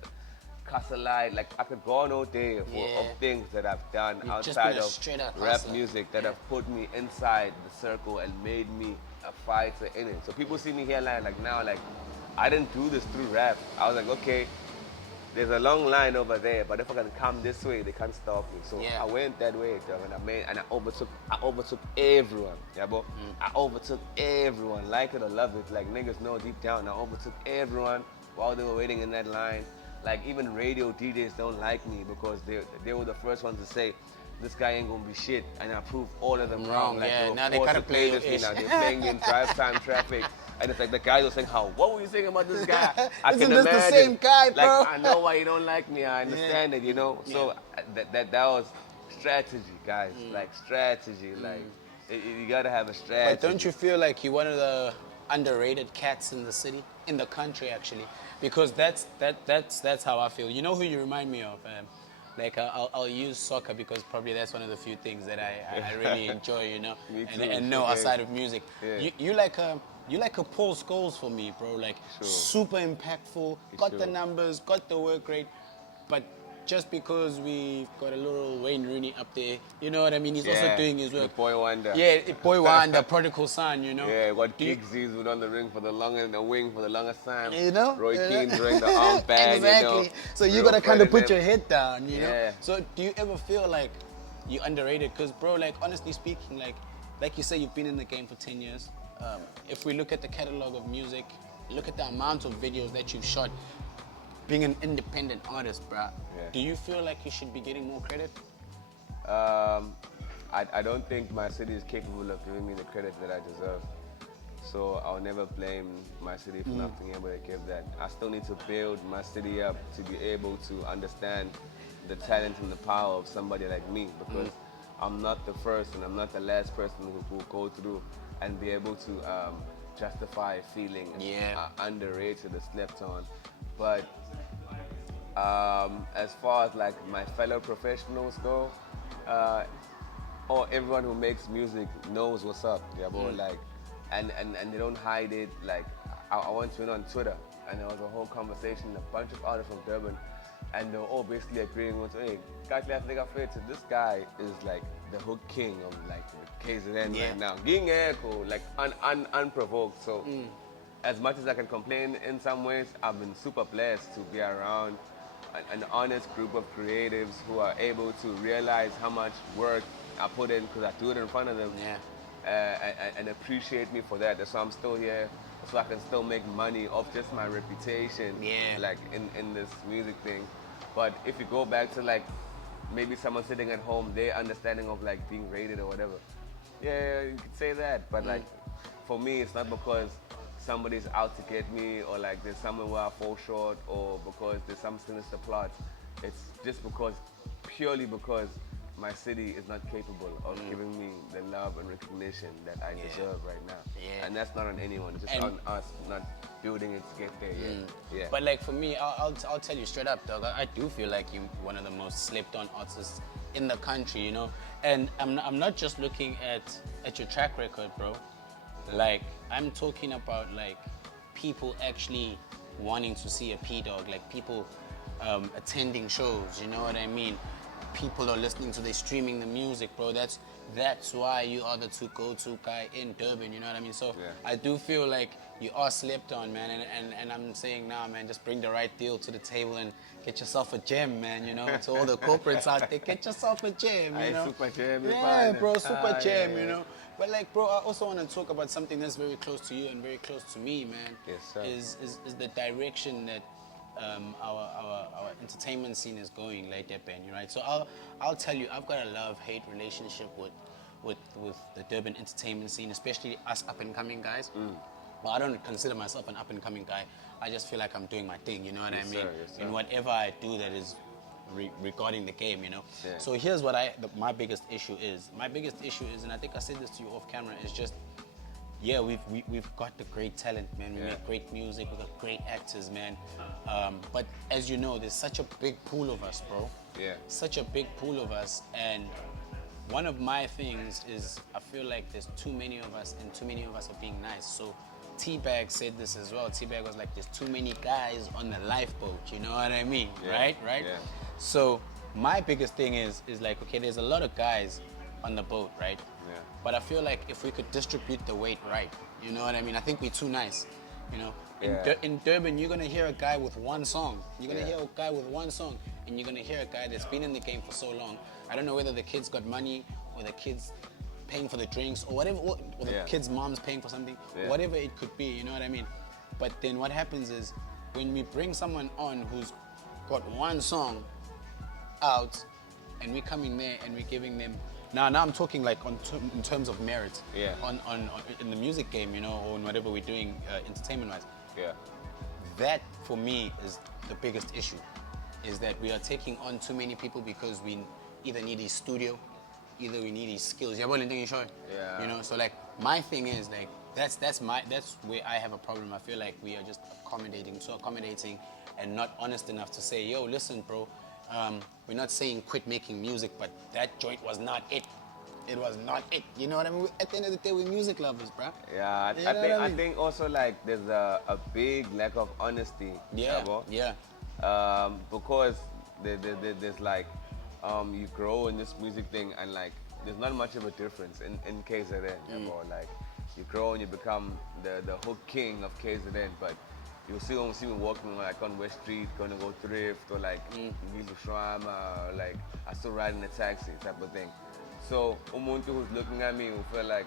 Castle-like. Like I could go on all day of things that I've done You've just outside been a of straight-up rap hustler. music that have put me inside the circle and made me a fighter in it. So people see me here like now, like I didn't do this through rap. I was like, okay, there's a long line over there, but if I can come this way, they can't stop me. So I went that way, dog, and I overtook everyone. Yeah, bro. I overtook everyone, like it or love it. Like niggas know deep down, I overtook everyone while they were waiting in that line. Like even radio DJs don't like me because they were the first ones to say, this guy ain't gonna be shit, and I proved all of them wrong. Like Yeah, they now were they forced gotta to play play your this ish. now. They're playing in drive time traffic. And it's like the guy was saying, what were you saying about this guy? I Isn't can this imagine. the same guy, bro? Like, I know why you don't like me. I understand it, you know? So that was strategy, guys. Like, strategy. Like, you gotta have a strategy. But don't you feel like you're one of the underrated cats in the city, in the country, actually? Because that's how I feel. You know who you remind me of? Like I'll use soccer because probably that's one of the few things that I really enjoy, you know, Me too, and know okay. outside of music. Yeah. You like a Paul Scholes for me, bro. Like super impactful, got the numbers, got the work rate, but just because we've got a little Wayne Rooney up there, you know what I mean? He's also doing his work. The boy wonder. Yeah, boy wonder, prodigal son, you know. Yeah, what Giggs's was on the ring for the longest, the wing for the longest time. You know? Roy Keane during the arm bag, exactly. you know. So you gotta kind of put your head down, you know. So do you ever feel like you're underrated? Because bro, like honestly speaking, like you say, you've been in the game for 10 years. If we look at the catalog of music, look at the amount of videos that you've shot, being an independent artist, bruh, do you feel like you should be getting more credit? I don't think my city is capable of giving me the credit that I deserve. So I'll never blame my city for not being able to give that. I still need to build my city up to be able to understand the talent and the power of somebody like me, because I'm not the first and I'm not the last person who will go through and be able to justify feeling underrated or slept on. But as far as like my fellow professionals go, or everyone who makes music knows what's up, yeah, boy. Like, and they don't hide it. Like, I went to it on Twitter, and there was a whole conversation, a bunch of artists from Durban, and they were all basically agreeing with, hey, this guy is like the hook king of like KZN right now. Getting echo, like unprovoked. So as much as I can complain in some ways, I've been super blessed to be around an honest group of creatives who are able to realize how much work I put in because I do it in front of them, and appreciate me for that. That's why I'm still here, so I can still make money off just my reputation, like in this music thing. But if you go back to like maybe someone sitting at home, their understanding of like being rated or whatever, you could say that. But like for me, it's not because somebody's out to get me or like there's somewhere where I fall short or because there's some sinister plot. It's just purely because my city is not capable of giving me the love and recognition that I deserve right now. And that's not on anyone, it's just on us not building it to get there yet. But like for me, I'll tell you straight up, dog, I do feel like you're one of the most slept on artists in the country, you know? And I'm not just looking at your track record, bro. Like, I'm talking about like people actually wanting to see a Pdogg, like people attending shows, you know what I mean? People are listening to, they're streaming the music, bro. That's why you are the go-to guy in Durban, you know what I mean? So I do feel like you are slept on, man, and I'm saying, nah, man, just bring the right deal to the table and get yourself a gem, man, you know? To all the corporates out there, get yourself a gem, you know? Super gem, bro, super gem, you know? But like, bro, I also want to talk about something that's very close to you and very close to me, man. Yes, sir. Is the direction that our entertainment scene is going, like that, Ben, right? So I'll tell you, I've got a love-hate relationship with the Durban entertainment scene, especially us up-and-coming guys. Well, I don't consider myself an up-and-coming guy. I just feel like I'm doing my thing, you know what I mean? Yes, sir. In whatever I do that is regarding the game, you know? So here's what my biggest issue is. My biggest issue is, and I think I said this to you off camera, is just, we've got the great talent, man. We make great music, we've got great actors, man. But as you know, there's such a big pool of us, bro. Such a big pool of us, and one of my things is I feel like there's too many of us and too many of us are being nice. So T-Bag said this as well. T-Bag was like, there's too many guys on the lifeboat, you know what I mean? Yeah, Right? yeah. So my biggest thing is like, okay, there's a lot of guys on the boat, right? Yeah. But I feel like if we could distribute the weight right, you know what I mean? I think we're too nice, you know? Yeah. In Durban, you're gonna hear a guy with one song. You're gonna Yeah. hear a guy with one song, and you're gonna hear a guy that's been in the game for so long. I don't know whether the kid's got money or the kid's paying for the drinks or whatever, or the Yeah. kid's mom's paying for something, Yeah. whatever it could be, you know what I mean? But then what happens is when we bring someone on who's got one song out, and we're coming there and we're giving them. Now I'm talking like in terms of merit. Yeah. On in the music game, you know, or in whatever we're doing entertainment-wise. Yeah. That for me is the biggest issue, is that we are taking on too many people because we either need his studio, either we need his skills. Yeah, Yeah. You know, so like my thing is like that's where I have a problem. I feel like we are just accommodating and not honest enough to say, yo, listen, bro, we're not saying quit making music, but that joint was not it. It was not it. You know what I mean? At the end of the day, we're music lovers, bro. Yeah, You know what I mean? I think also like there's a big lack of honesty. Yeah, Yabo. yeah. Because there's like you grow in this music thing and like there's not much of a difference in KZN. Yabo. Like you grow and you become the hook king of KZN, but you'll still see me walking like on West Street, gonna go thrift or like Gizu Shrama, or like I still ride in a taxi type of thing. So umuntu who's looking at me will feel like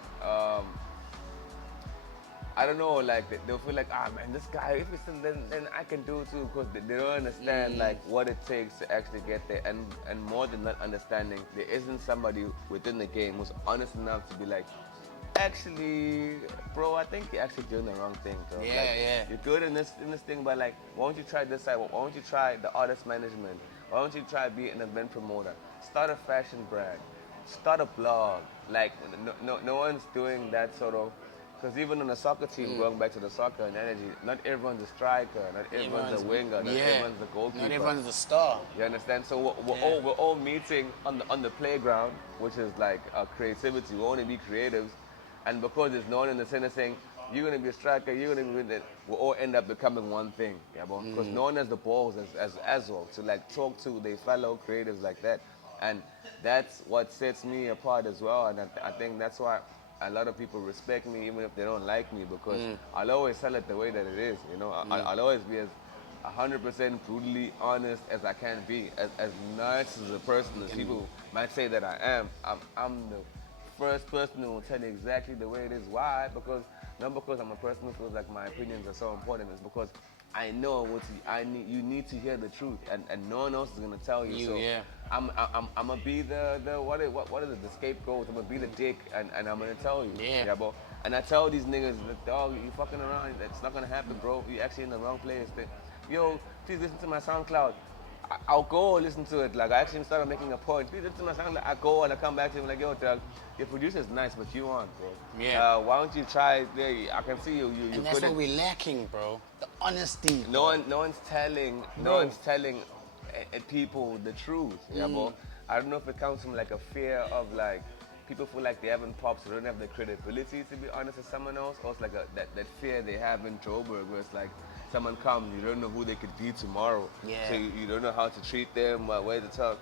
I don't know, like they'll feel like, ah man, this guy, if it's then I can do it too, because they don't understand like what it takes to actually get there, and more than not understanding, there isn't somebody within the game who's honest enough to be like, actually, bro, I think you're actually doing the wrong thing, bro. Yeah, like, yeah. You're good in this thing, but like, why don't you try this side? Why don't you try the artist management? Why don't you try being an event promoter? Start a fashion brand. Start a blog. Like, no one's doing that sort of. Because even on the soccer team, going back to the soccer analogy, not everyone's a striker, not everyone's a winger, not everyone's a goalkeeper. Not everyone's a star. You understand? So we're all meeting on the playground, which is like creativity. We want to be creatives, and because there's no one in the center saying you're gonna be a striker, you're gonna be with it, we all end up becoming one thing. Yeah, because no one has the balls as well to like talk to their fellow creatives like that, and that's what sets me apart as well. And I think that's why a lot of people respect me even if they don't like me, because I'll always tell it the way that it is, you know. I'll always be as 100% brutally honest as I can be, as nice as a person as people might say that I am. I'm the first person who will tell you exactly the way it is. Why? Not because I'm a person who feels like my opinions are so important, it's because I know you need to hear the truth, and no one else is gonna tell you. So yeah. I'm gonna be the what is it, the scapegoat. I'm gonna be the dick, and I'm gonna tell you. Yeah. Bro. And I tell these niggas, dog, you fucking around. That's not gonna happen, bro. You actually in the wrong place. Yo, please listen to my SoundCloud. I'll go listen to it. Like I actually started making a point. Please listen to my SoundCloud. I go and I come back to him like, yo, Doug, your producer's nice, but you aren't, bro. Yeah. Why don't you try? I can see you. And that's what we're lacking, bro. The honesty. No one's telling people the truth. Yeah, bro. I don't know if it comes from like a fear of like people feel like they haven't popped, so they don't have the credibility to be honest with someone else, or it's like that fear they have in Joburg, where it's like someone comes, you don't know who they could be tomorrow. Yeah. So you don't know how to treat them, where to talk.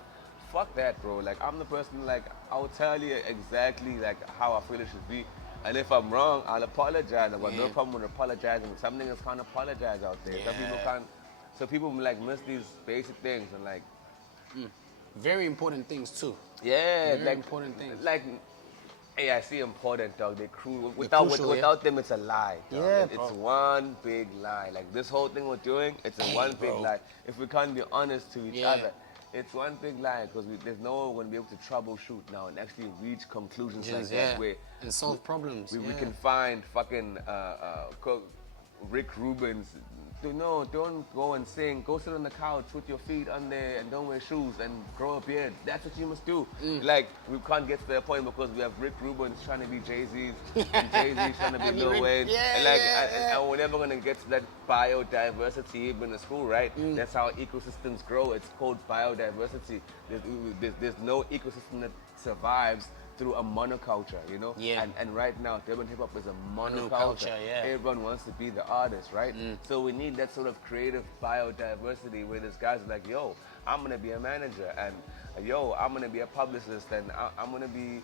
Fuck that, bro. Like I'm the person, like I'll tell you exactly like how I feel it should be. And if I'm wrong, I'll apologize. I've got no problem with apologizing. Some niggas can't apologize out there. Some people can't. So people like miss these basic things and like. Very important things too. Yeah, Very like important things. Like, hey, I see important, dog. They're crucial. Crucial, Without them, it's a lie. Dog. Yeah, It's one big lie. Like this whole thing we're doing, it's a one big lie. If we can't be honest to each other, it's one big lie, because there's no one going to be able to troubleshoot now and actually reach conclusions like that. Where and solve problems. we can find fucking Rick Rubin's. No, don't go and sing. Go sit on the couch, put your feet on there, and don't wear shoes and grow a beard. That's what you must do. Like, we can't get to that point because we have Rick Rubin trying to be Jay-Z's, and Jay-Z trying to be Lil Wayne. And we're never going to get to that biodiversity even in school, right? That's how ecosystems grow. It's called biodiversity. There's no ecosystem that survives through a monoculture, you know? Yeah. And right now, Durban hip hop is a monoculture. Monoculture, yeah. Everyone wants to be the artist, right? So we need that sort of creative biodiversity where there's guys like, yo, I'm gonna be a manager, and yo, I'm gonna be a publicist, and I'm gonna be,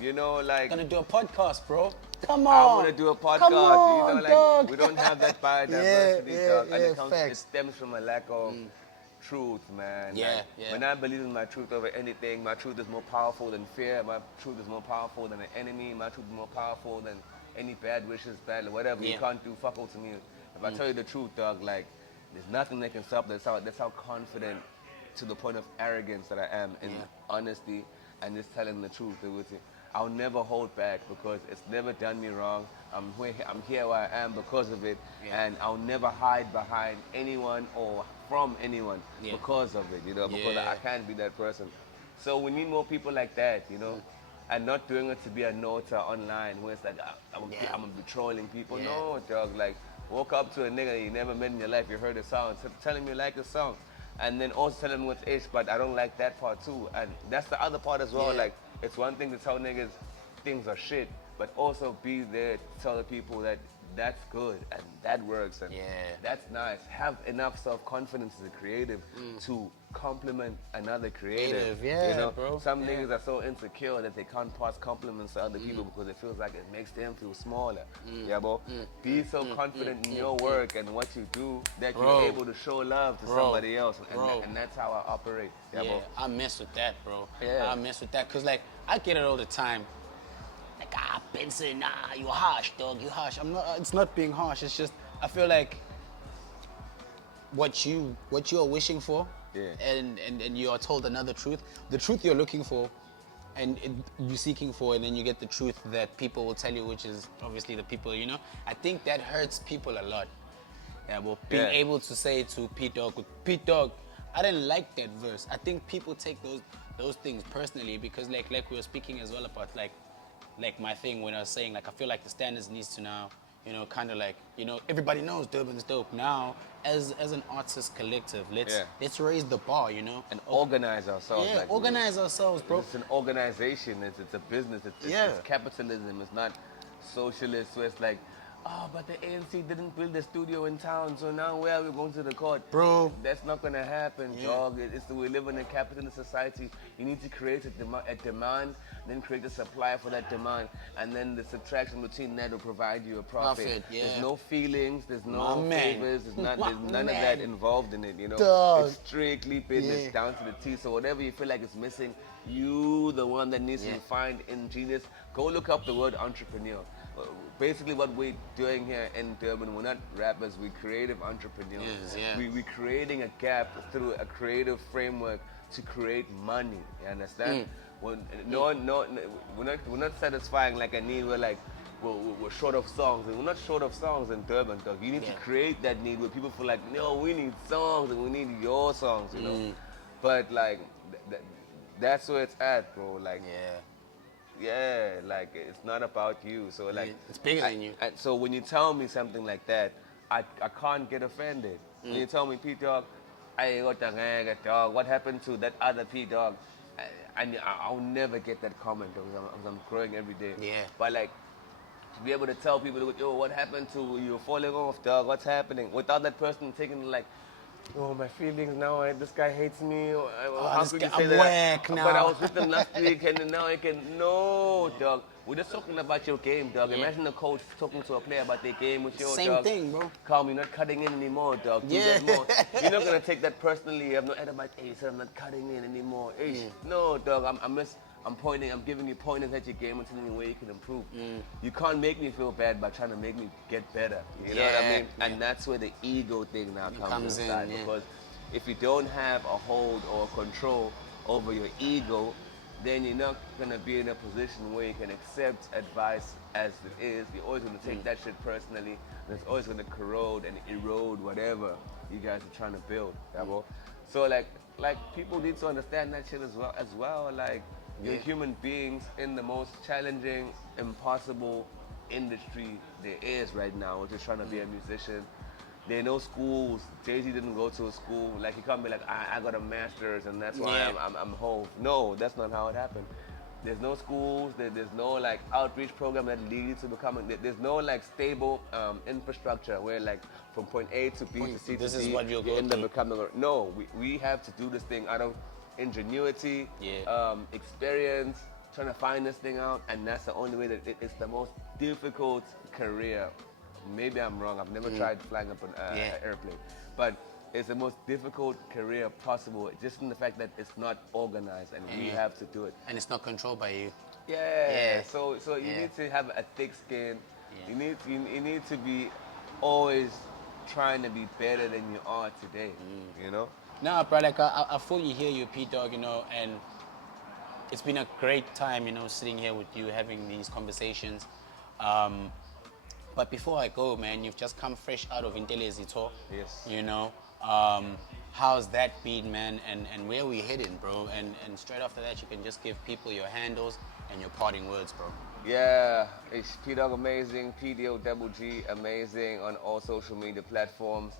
you know, like. Gonna do a podcast, bro. Come I'm on. gonna do a podcast. Come on, you know, like dog. we don't have that biodiversity, dog, and it facts. stems from a lack of truth, man. Yeah, Like, yeah. when I believe in my truth over anything, my truth is more powerful than fear. My truth is more powerful than an enemy. My truth is more powerful than any bad wishes, bad whatever. You Yeah. can't do fuck all to me. If I tell you the truth, dog, like there's nothing that can stop. That's how confident, to the point of arrogance, that I am in honesty and just telling the truth. I'll never hold back because it's never done me wrong. I'm here where I am because of it, and I'll never hide behind anyone or from anyone because of it, you know, because I can't be that person. So we need more people like that, you know, and not doing it to be a nota online where it's like, I'm gonna be trolling people. Yeah. No, dog, like, walk up to a nigga you never met in your life, you heard a song, tell him you like the song, and then also tell him what's ish, but I don't like that part too. And that's the other part as well, like, it's one thing to tell niggas things are shit, but also be there to tell the people that that's good and that works and that's nice. Have enough self-confidence as a creative to compliment another creative. You know, bro. some niggas are so insecure that they can't pass compliments to other people because it feels like it makes them feel smaller. Yeah, bro. Be so confident in your work and what you do that you're able to show love to somebody else, and that's how I operate. Yeah, bro. I mess with that, bro. Yeah. I mess with that because, like, I get it all the time. Like, Benson, you harsh, dog. You harsh. I'm not. It's not being harsh. It's just I feel like what you are wishing for, and you are told another truth. The truth you're looking for, and you're seeking for, and then you get the truth that people will tell you, which is obviously the people, you know. I think that hurts people a lot. Yeah, well, being able to say to Pdogg, I didn't like that verse. I think people take those things personally because, like we were speaking as well about, like my thing when I was saying, like, I feel like the standards needs to now, you know, kind of like, you know, everybody knows Durban's dope. Now, as an artist collective, let's raise the bar, you know, and organize ourselves. Yeah, like, organize ourselves, bro. It's an organization. It's a business. It's capitalism. It's not socialist. So it's like, oh, but the ANC didn't build a studio in town, so now where are we going to the court? Bro. That's not going to happen, dog. We live in a capitalist society. You need to create a demand, then create a supply for that demand, and then the subtraction between that will provide you a profit. There's no feelings, there's no favors, there's none of that involved in it, you know? Dog. It's strictly business down to the T. So whatever you feel like is missing, you, the one that needs to find ingenious, go look up the word entrepreneur. Basically what we're doing here in Durban, we're not rappers, we're creative entrepreneurs. We're creating a gap through a creative framework to create money, you understand? We're not satisfying like a need, we're short of songs, and we're not short of songs in Durban, dog. You need to create that need where people feel like, no, we need songs and we need your songs, you know? But like, that's where it's at, bro, like. Yeah, like, it's not about you. So like, it's bigger than you. And so when you tell me something like that, I can't get offended. When you tell me, Pdogg, dog, what happened to that other Pdogg? I'll never get that comment because I'm growing every day. But like, to be able to tell people, yo, what happened to you? Falling off, dog. What's happening? Without that person taking like, oh, my feelings now, this guy hates me. How could you say that? Now. But I was with him last week and now I can. No, dog. We're just talking about your game, dog. Imagine the coach talking to a player about their game with your dog. Same thing, bro. Calm, you're not cutting in anymore, dog. Do that more. You're not going to take that personally. You have no idea about, hey, he said I'm not cutting in anymore. No, dog, I'm pointing, I'm giving you pointers at your game and telling you where you can improve. You can't make me feel bad by trying to make me get better. You know what I mean? And that's where the ego thing now comes inside. Because if you don't have a hold or control over your ego, then you're not going to be in a position where you can accept advice as it is. You're always going to take that shit personally, and it's always going to corrode and erode whatever you guys are trying to build. So like people need to understand that shit as well. Like, you're human beings in the most challenging, impossible industry there is right now, which is trying to be a musician. There are no schools. Jay-Z didn't go to a school. Like, he can't be like, I got a master's and that's why I'm Hove. No, that's not how it happened. there's no schools, there's no like outreach program that leads to becoming. There's no like stable infrastructure where like from point A to B to C This to is D, what you'll you go end up through. becoming. No, we have to do this thing out of ingenuity, experience, trying to find this thing out, and that's the only way that it's the most difficult career. Maybe I'm wrong. I've never tried flying up an airplane, but it's the most difficult career possible, just in the fact that it's not organized, and we have to do it. And it's not controlled by you. Yeah. So you need to have a thick skin. Yeah. You need to be always trying to be better than you are today. You know. Nah, bro, like I fully hear you, Pdogg, you know, and it's been a great time, you know, sitting here with you, having these conversations. But before I go, man, you've just come fresh out of Intelezito. Yes. You know, how's that been, man? And where are we heading, bro? And straight after that, you can just give people your handles and your parting words, bro. Yeah, it's Pdogg Amazing, Pdogg Amazing on all social media platforms.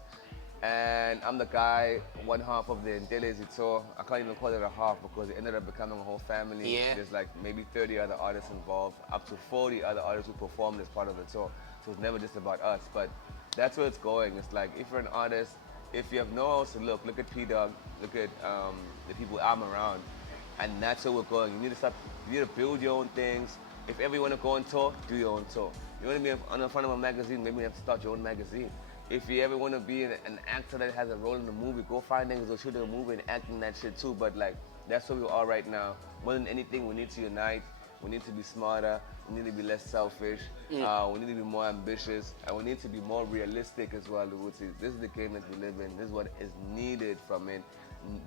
And I'm the guy, one half of the Intelezi tour. I can't even call it a half because it ended up becoming a whole family. Yeah. There's like maybe 30 other artists involved, up to 40 other artists who performed as part of the tour. So it's never just about us, but that's where it's going. It's like, if you're an artist, if you have nowhere else to look at Pdogg, look at the people I'm around, and that's where we're going. You need to build your own things. If ever you want to go on tour, do your own tour. You want to be on the front of a magazine, maybe you have to start your own magazine. If you ever want to be an actor that has a role in the movie, go find niggas or shoot a movie and act in that shit too. But like, that's where we are right now. More than anything, we need to unite. We need to be smarter. We need to be less selfish. We need to be more ambitious. And we need to be more realistic as well. This is the game that we live in. This is what is needed from it.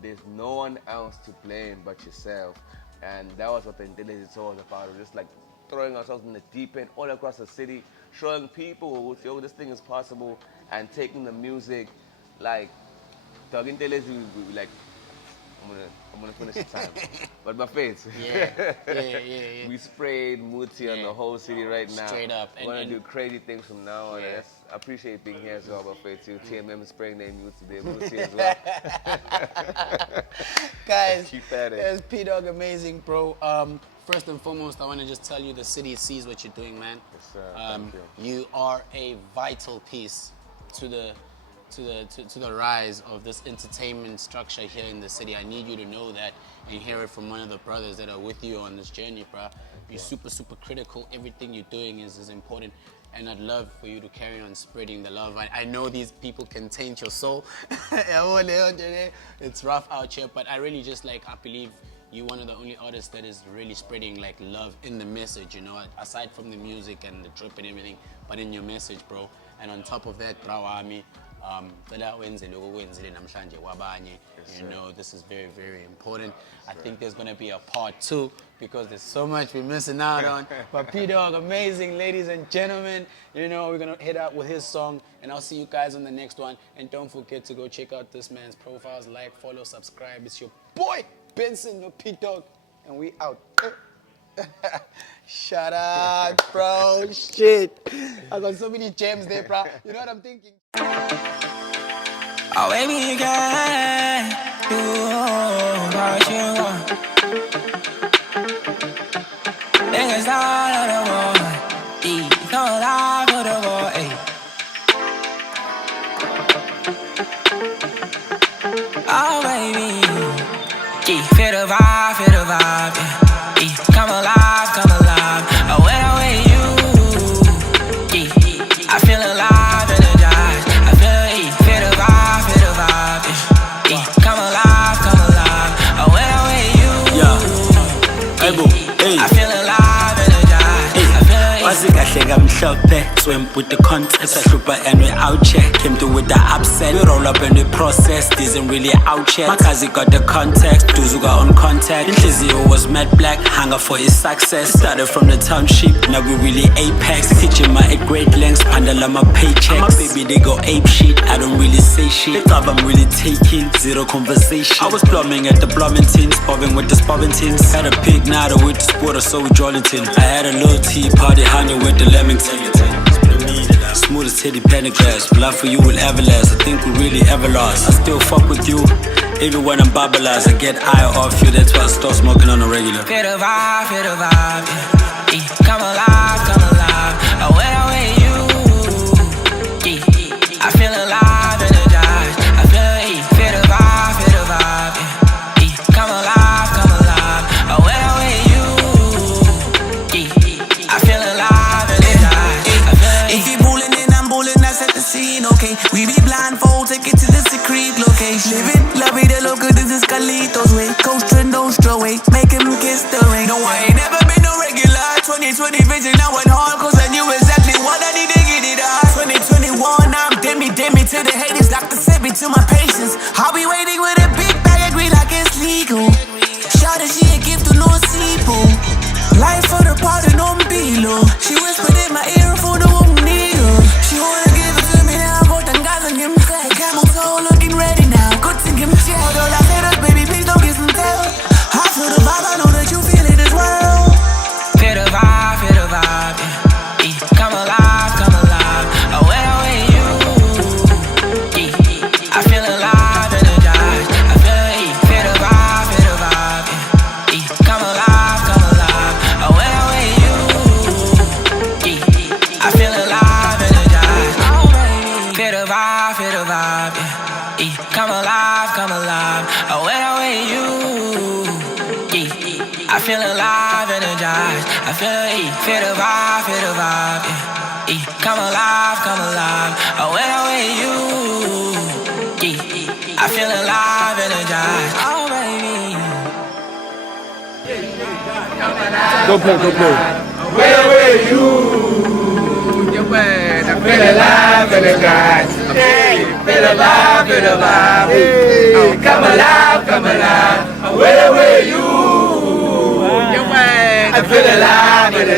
There's no one else to blame but yourself. And that was what the Intelligence was about. It was just like throwing ourselves in the deep end all across the city, showing people, yo, this thing is possible, and taking the music, like, Dog Intelligence, we like, I'm gonna finish the time. But my face. Yeah. We sprayed Muti on the whole city right now. Straight up. We're gonna do crazy things from now on. Yeah. I appreciate being here as well, my face too. TMM is spraying their Muti as well. Guys, Keep at it. there's Pdogg Amazing, bro. First and foremost, I want to just tell you the city sees what you're doing, man. Yes, sir. Thank you. You are a vital piece to the rise of this entertainment structure here in the city. I need you to know that and hear it from one of the brothers that are with you on this journey, bro. You're super critical. Everything you're doing is important. And I'd love for you to carry on spreading the love. I know these people can taint your soul. It's rough out here, but I really just I believe you're one of the only artists that is really spreading like love in the message, you know, aside from the music and the drip and everything, but in your message, bro. And on top of that, you know, this is very important. I think there's gonna be a part 2 because there's so much we're missing out on. But Pdogg Amazing, ladies and gentlemen, you know, we're gonna head out with his song, and I'll see you guys on the next one. And don't forget to go check out this man's profiles, like, follow, subscribe. It's your boy Benson, no Pdogg, and we out. Shut up, bro. Shit. I got so many gems there, bro. You know what I'm thinking? Oh, baby, you can do what you want. Niggas all on the wall. Come alive for the war, ayy. Oh, baby. Feel the vibe, yeah. Come alive, come alive. Oh, when I'm with you, I feel alive, energized. I feel the vibe, yeah. Come alive, come alive. Oh, when I'm with you, I feel alive, energized. I feel Kahleka mhlophe, swim with the context. Ahlupha and we out check. Came through with the upset. We roll up and we process. Isn't really out yet. Makazi got the context. Duzuka on contact. Inhlizio was mad black. Hunger for his success. Started from the township. Now we really apex. Kitchen my at great lengths. Pandala my paychecks. My baby they go ape shit. I don't really say shit. They I'm really taking zero conversation. I was plumbing at the plumbing tins. Bobbing with the spobbing tins. Had a pig now with the sporter so with Jollington. I had a little tea party honey with the Lemington. Smooth as teddy penny glass. Love for you will ever last. I think we really ever lost. I still fuck with you. Even when I'm bubblers, I get high off you. That's why I stop smoking on a regular. Feel the vibe, yeah. Come alive, come alive. When I'm with you, yeah. I feel alive, energized. I feel the vibe, yeah. Come alive, come alive. When I'm with you, yeah. I feel alive, energized. If you bullin', then I'm bullin', I set the scene, okay. We be blindfold, take it to the secret location. Live it, love it, look good, this is Carlitos way. Coastin', don't stroll away, make him kiss the rain. No, I ain't never been no regular. 2020 vision, I went hard, cause I knew exactly what I need to get it out. 2021, I'm demi to the haters, Dr. Sebi to my patience. I'll be waiting with a big bag, agree like it's legal. Shout that she a gift to no people. Life for the party, no below. She whispered in my ear for the wrong needle. She wanna give it to me now, go thank God and give me crack. Camel toe looking ready now, good thing give me check. Although I said us, baby, please don't get some tell. I feel the vibe, I know that you feel it as well. Feel the vibe, yeah. Come alive, come alive. When I'm with you, yeah. I feel alive, energized. I feel the vibe, yeah. Come alive, come alive. When I'm with you, yeah. I feel alive, energized. Feel the vibe, yeah. Come alive, come alive. When I'm with you, yeah. I feel alive, energized. I feel the vibe, yeah. Come alive, come alive. When I'm with you, yeah. I feel alive, energized. Oh, baby. Go play. Where were you? Your man, I feel alive and energized. Hey, feel alive, hey, come alive. Where were you? Your man, I feel alive and